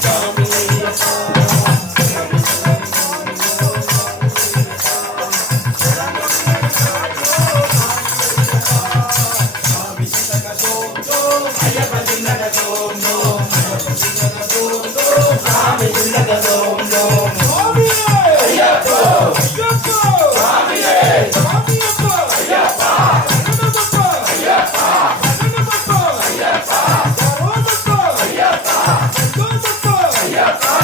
Tommy. சாமி சிந்தகதோம் தோம் ஐயப்போ சாமியே ஐயப்பா ஐயப்பா ஐயப்பா ஐயப்பா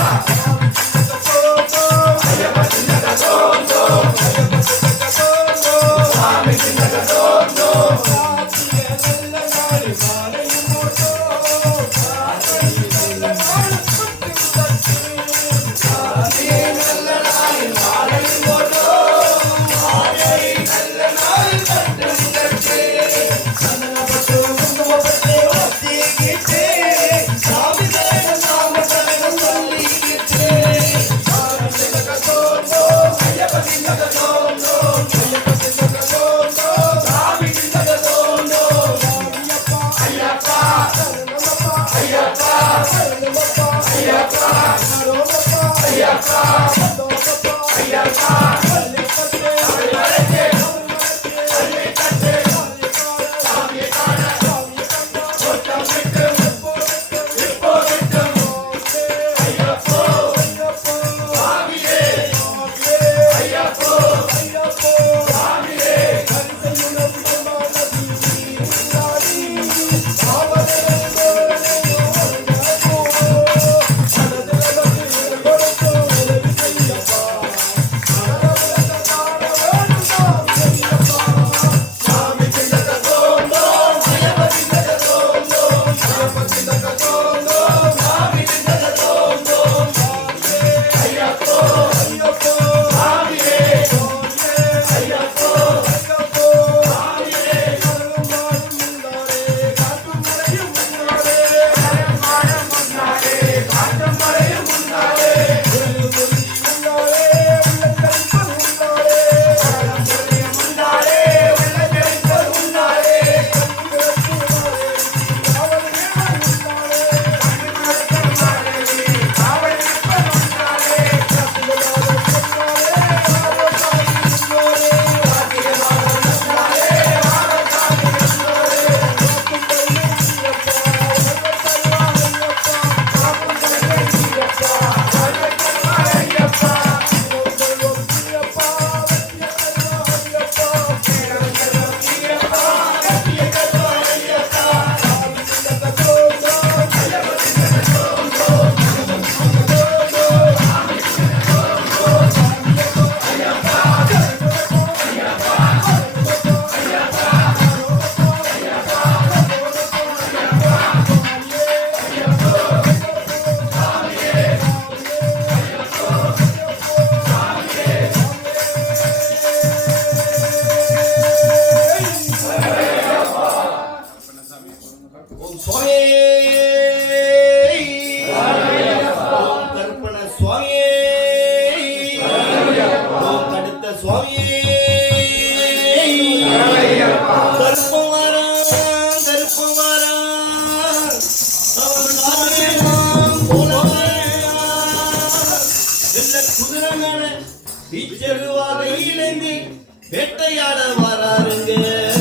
வேட்டையாட வராருங்க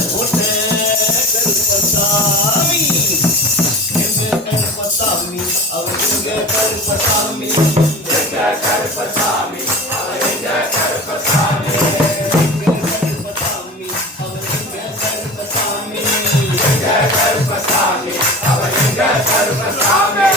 கோட்டை கருப்பசாமி எங்க கருப்பசாமி அவர் எங்க கருப்பசாமி எங்க கருப்பசாமி அவர் எங்க கருப்பசாமி எங்க கருப்பசாமி அவர் எங்க கருப்பசாமி எங்க கருப்பசாமி அவர் எங்க கருப்பசாமி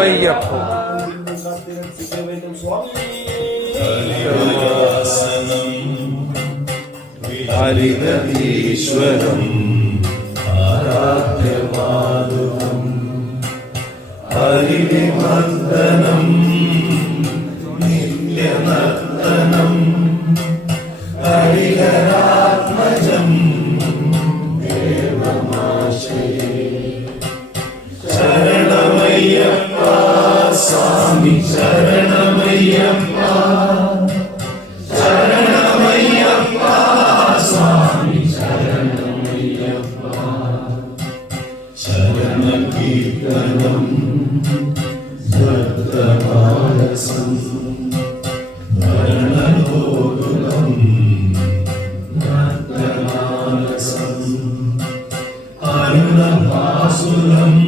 சரணமையப்பா. காத்து ரட்சிக்க வேண்டும் சுவாமி. हरिहरीश्वरम् आराध्यमाधुरम् हरिनिमर्दनम् नित्यनर्तनम् हरिहरात्मजम् देवमाश्रये शरणमय्यप्पा स्वामी शरणमय्यप्पा शरणमय्यप्पा स्वामी शरणमय्यप्पा शरणकीर्तनम् भक्तमानसम् वर्णनोरुलम् भक्तमानसम् अरुणभासुरम्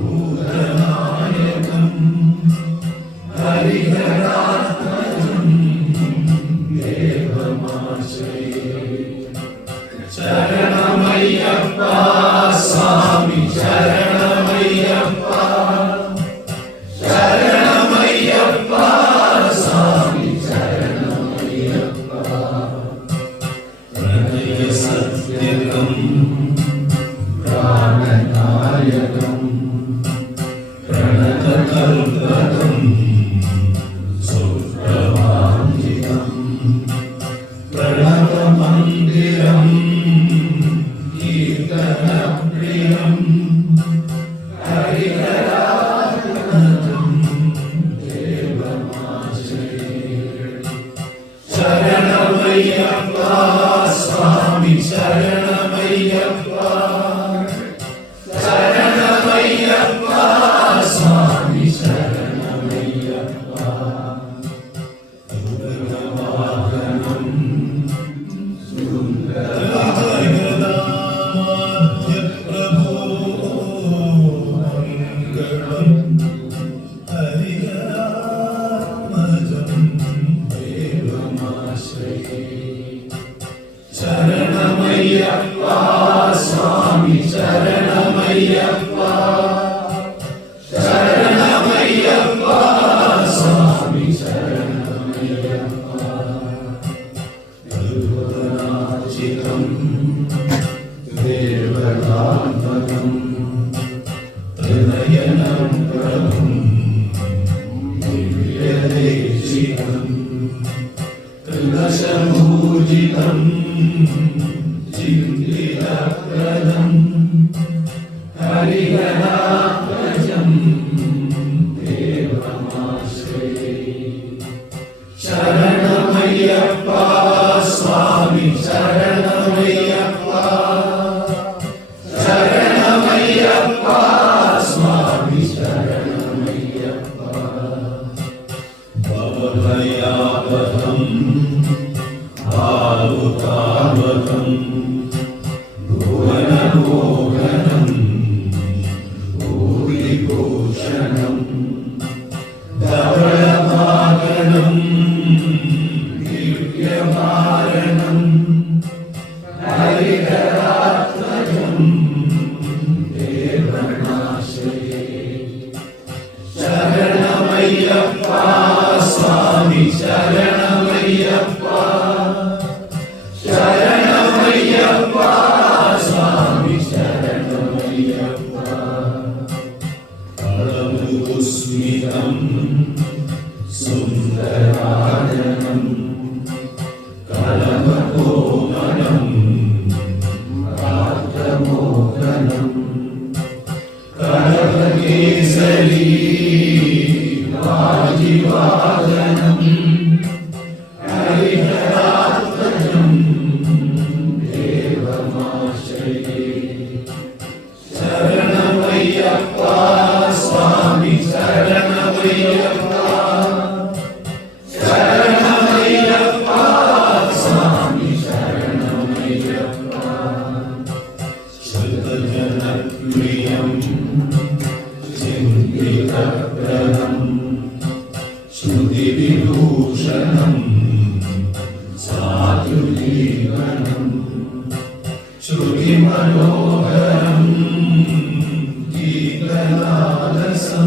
भूतनायकम् हरिहरात्मजम् देवमाश्रये शरणमय्यप्पा स्वामी शरणमय्यप्पा शरणमय्यप्पा स्वामी शरणमय्यप्पा प्रणयसत्यकम् प्राणनायकम् प्रणतकल्पकम् सुप्रभान्वितम् प्रणवमन्दिरम् कीर्तनप्रियम् हरिहरात्मजम् देवमाश्रये शरणमय्यप्पा स्वामी शरणमय्यप्पा शरणमय्यप्पा स्वामी शरणमय्यप्पा दुर्गवाहनम् सुन्दरजगदाद्य प्रभो मङ्गलम् हरिहरात्मजम् देवमाश्रये शरणमय्यप्पा स्वामी शरणमय्यप्पा शरणमय्यप्पा स्वामी शरणमय्यप्पा गुरुनाचितम् देवतात्मकम् त्रिनयनं प्रभुम् दिव्यदेशिकम् त्रिदशभूजितम् चिन्तितप्रदम् हरिहरात्मजम् देवमाश्रये शरणमय्यप्पा स्वामी शरणमय्यप्पा शरणमय्यप्पा स्वामी शरणमय्यप्पा भवभयापहम् भावुकावकम् भुवनमोहनम् भूरिभूषणम् धवलवाहनम् दिव्यमारणम् हरिहरात्मजम् देवमाश्रये शरणमय्यप्पा स्वामी शरणमय्यप्पा शरणमय्यप्पा स्वामी शरणमय्यप्पा कलमुस्मितम् सुन्दराननम् कलमकोमलम् आर्द्रमोहनम् कलमकेसरी वाजिवादनम् हरिहरात्मजम् देवमाश्रये शरणमय्यप्पा स्वामी शरणमय्यप्पा शरणमय्यप्पा स्वामी शरणमय्यप्पा श्रुतजनप्रियम् चिन्तितप्रदम् श्रुतिविभूषणम् साधुजीवनम् श्रुतिमनोहरम् गीतनादसम्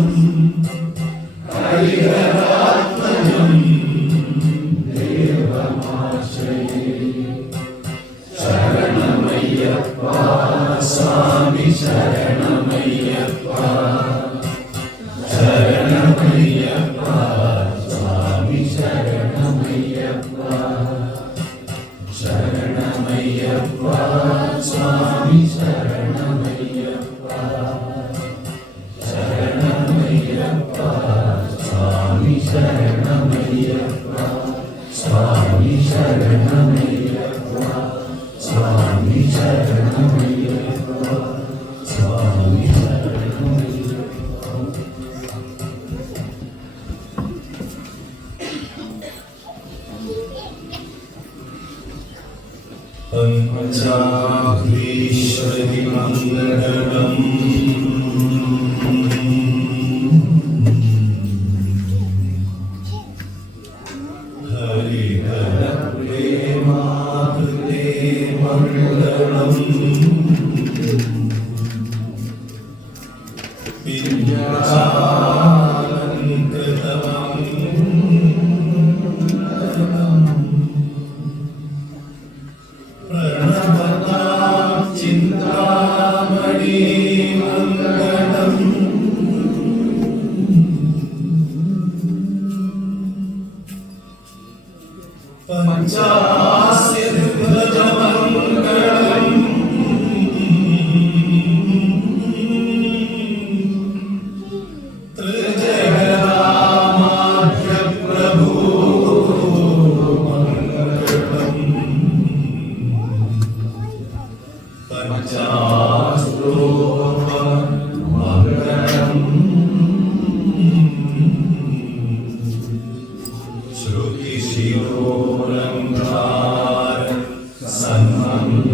शरणमय्यप्पा शरणमय्यप्पा स्वामी शरणमय्यप्पा शरणमय्यप्पा स्वामी शरणमय्यप्पा शरणमय्यप्पा स्वामी शरणमय्यप्पा स्वामी शरणमय्यप्पा स्वामी शरणमय्यप्पा स्वामी पंचाभीश्वरी मंगलम हरिहर प्रेमाकृते मंगलम चिंतामणि मंगलम पंचासिद्धज मंगलम त्रिजगदामाद्य प्रभु मंगलम पंचास्तोम मंगलम श्रुति शिरोलंकार सन्मंगलम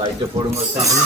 லைட்டை போடுங்க சாமி.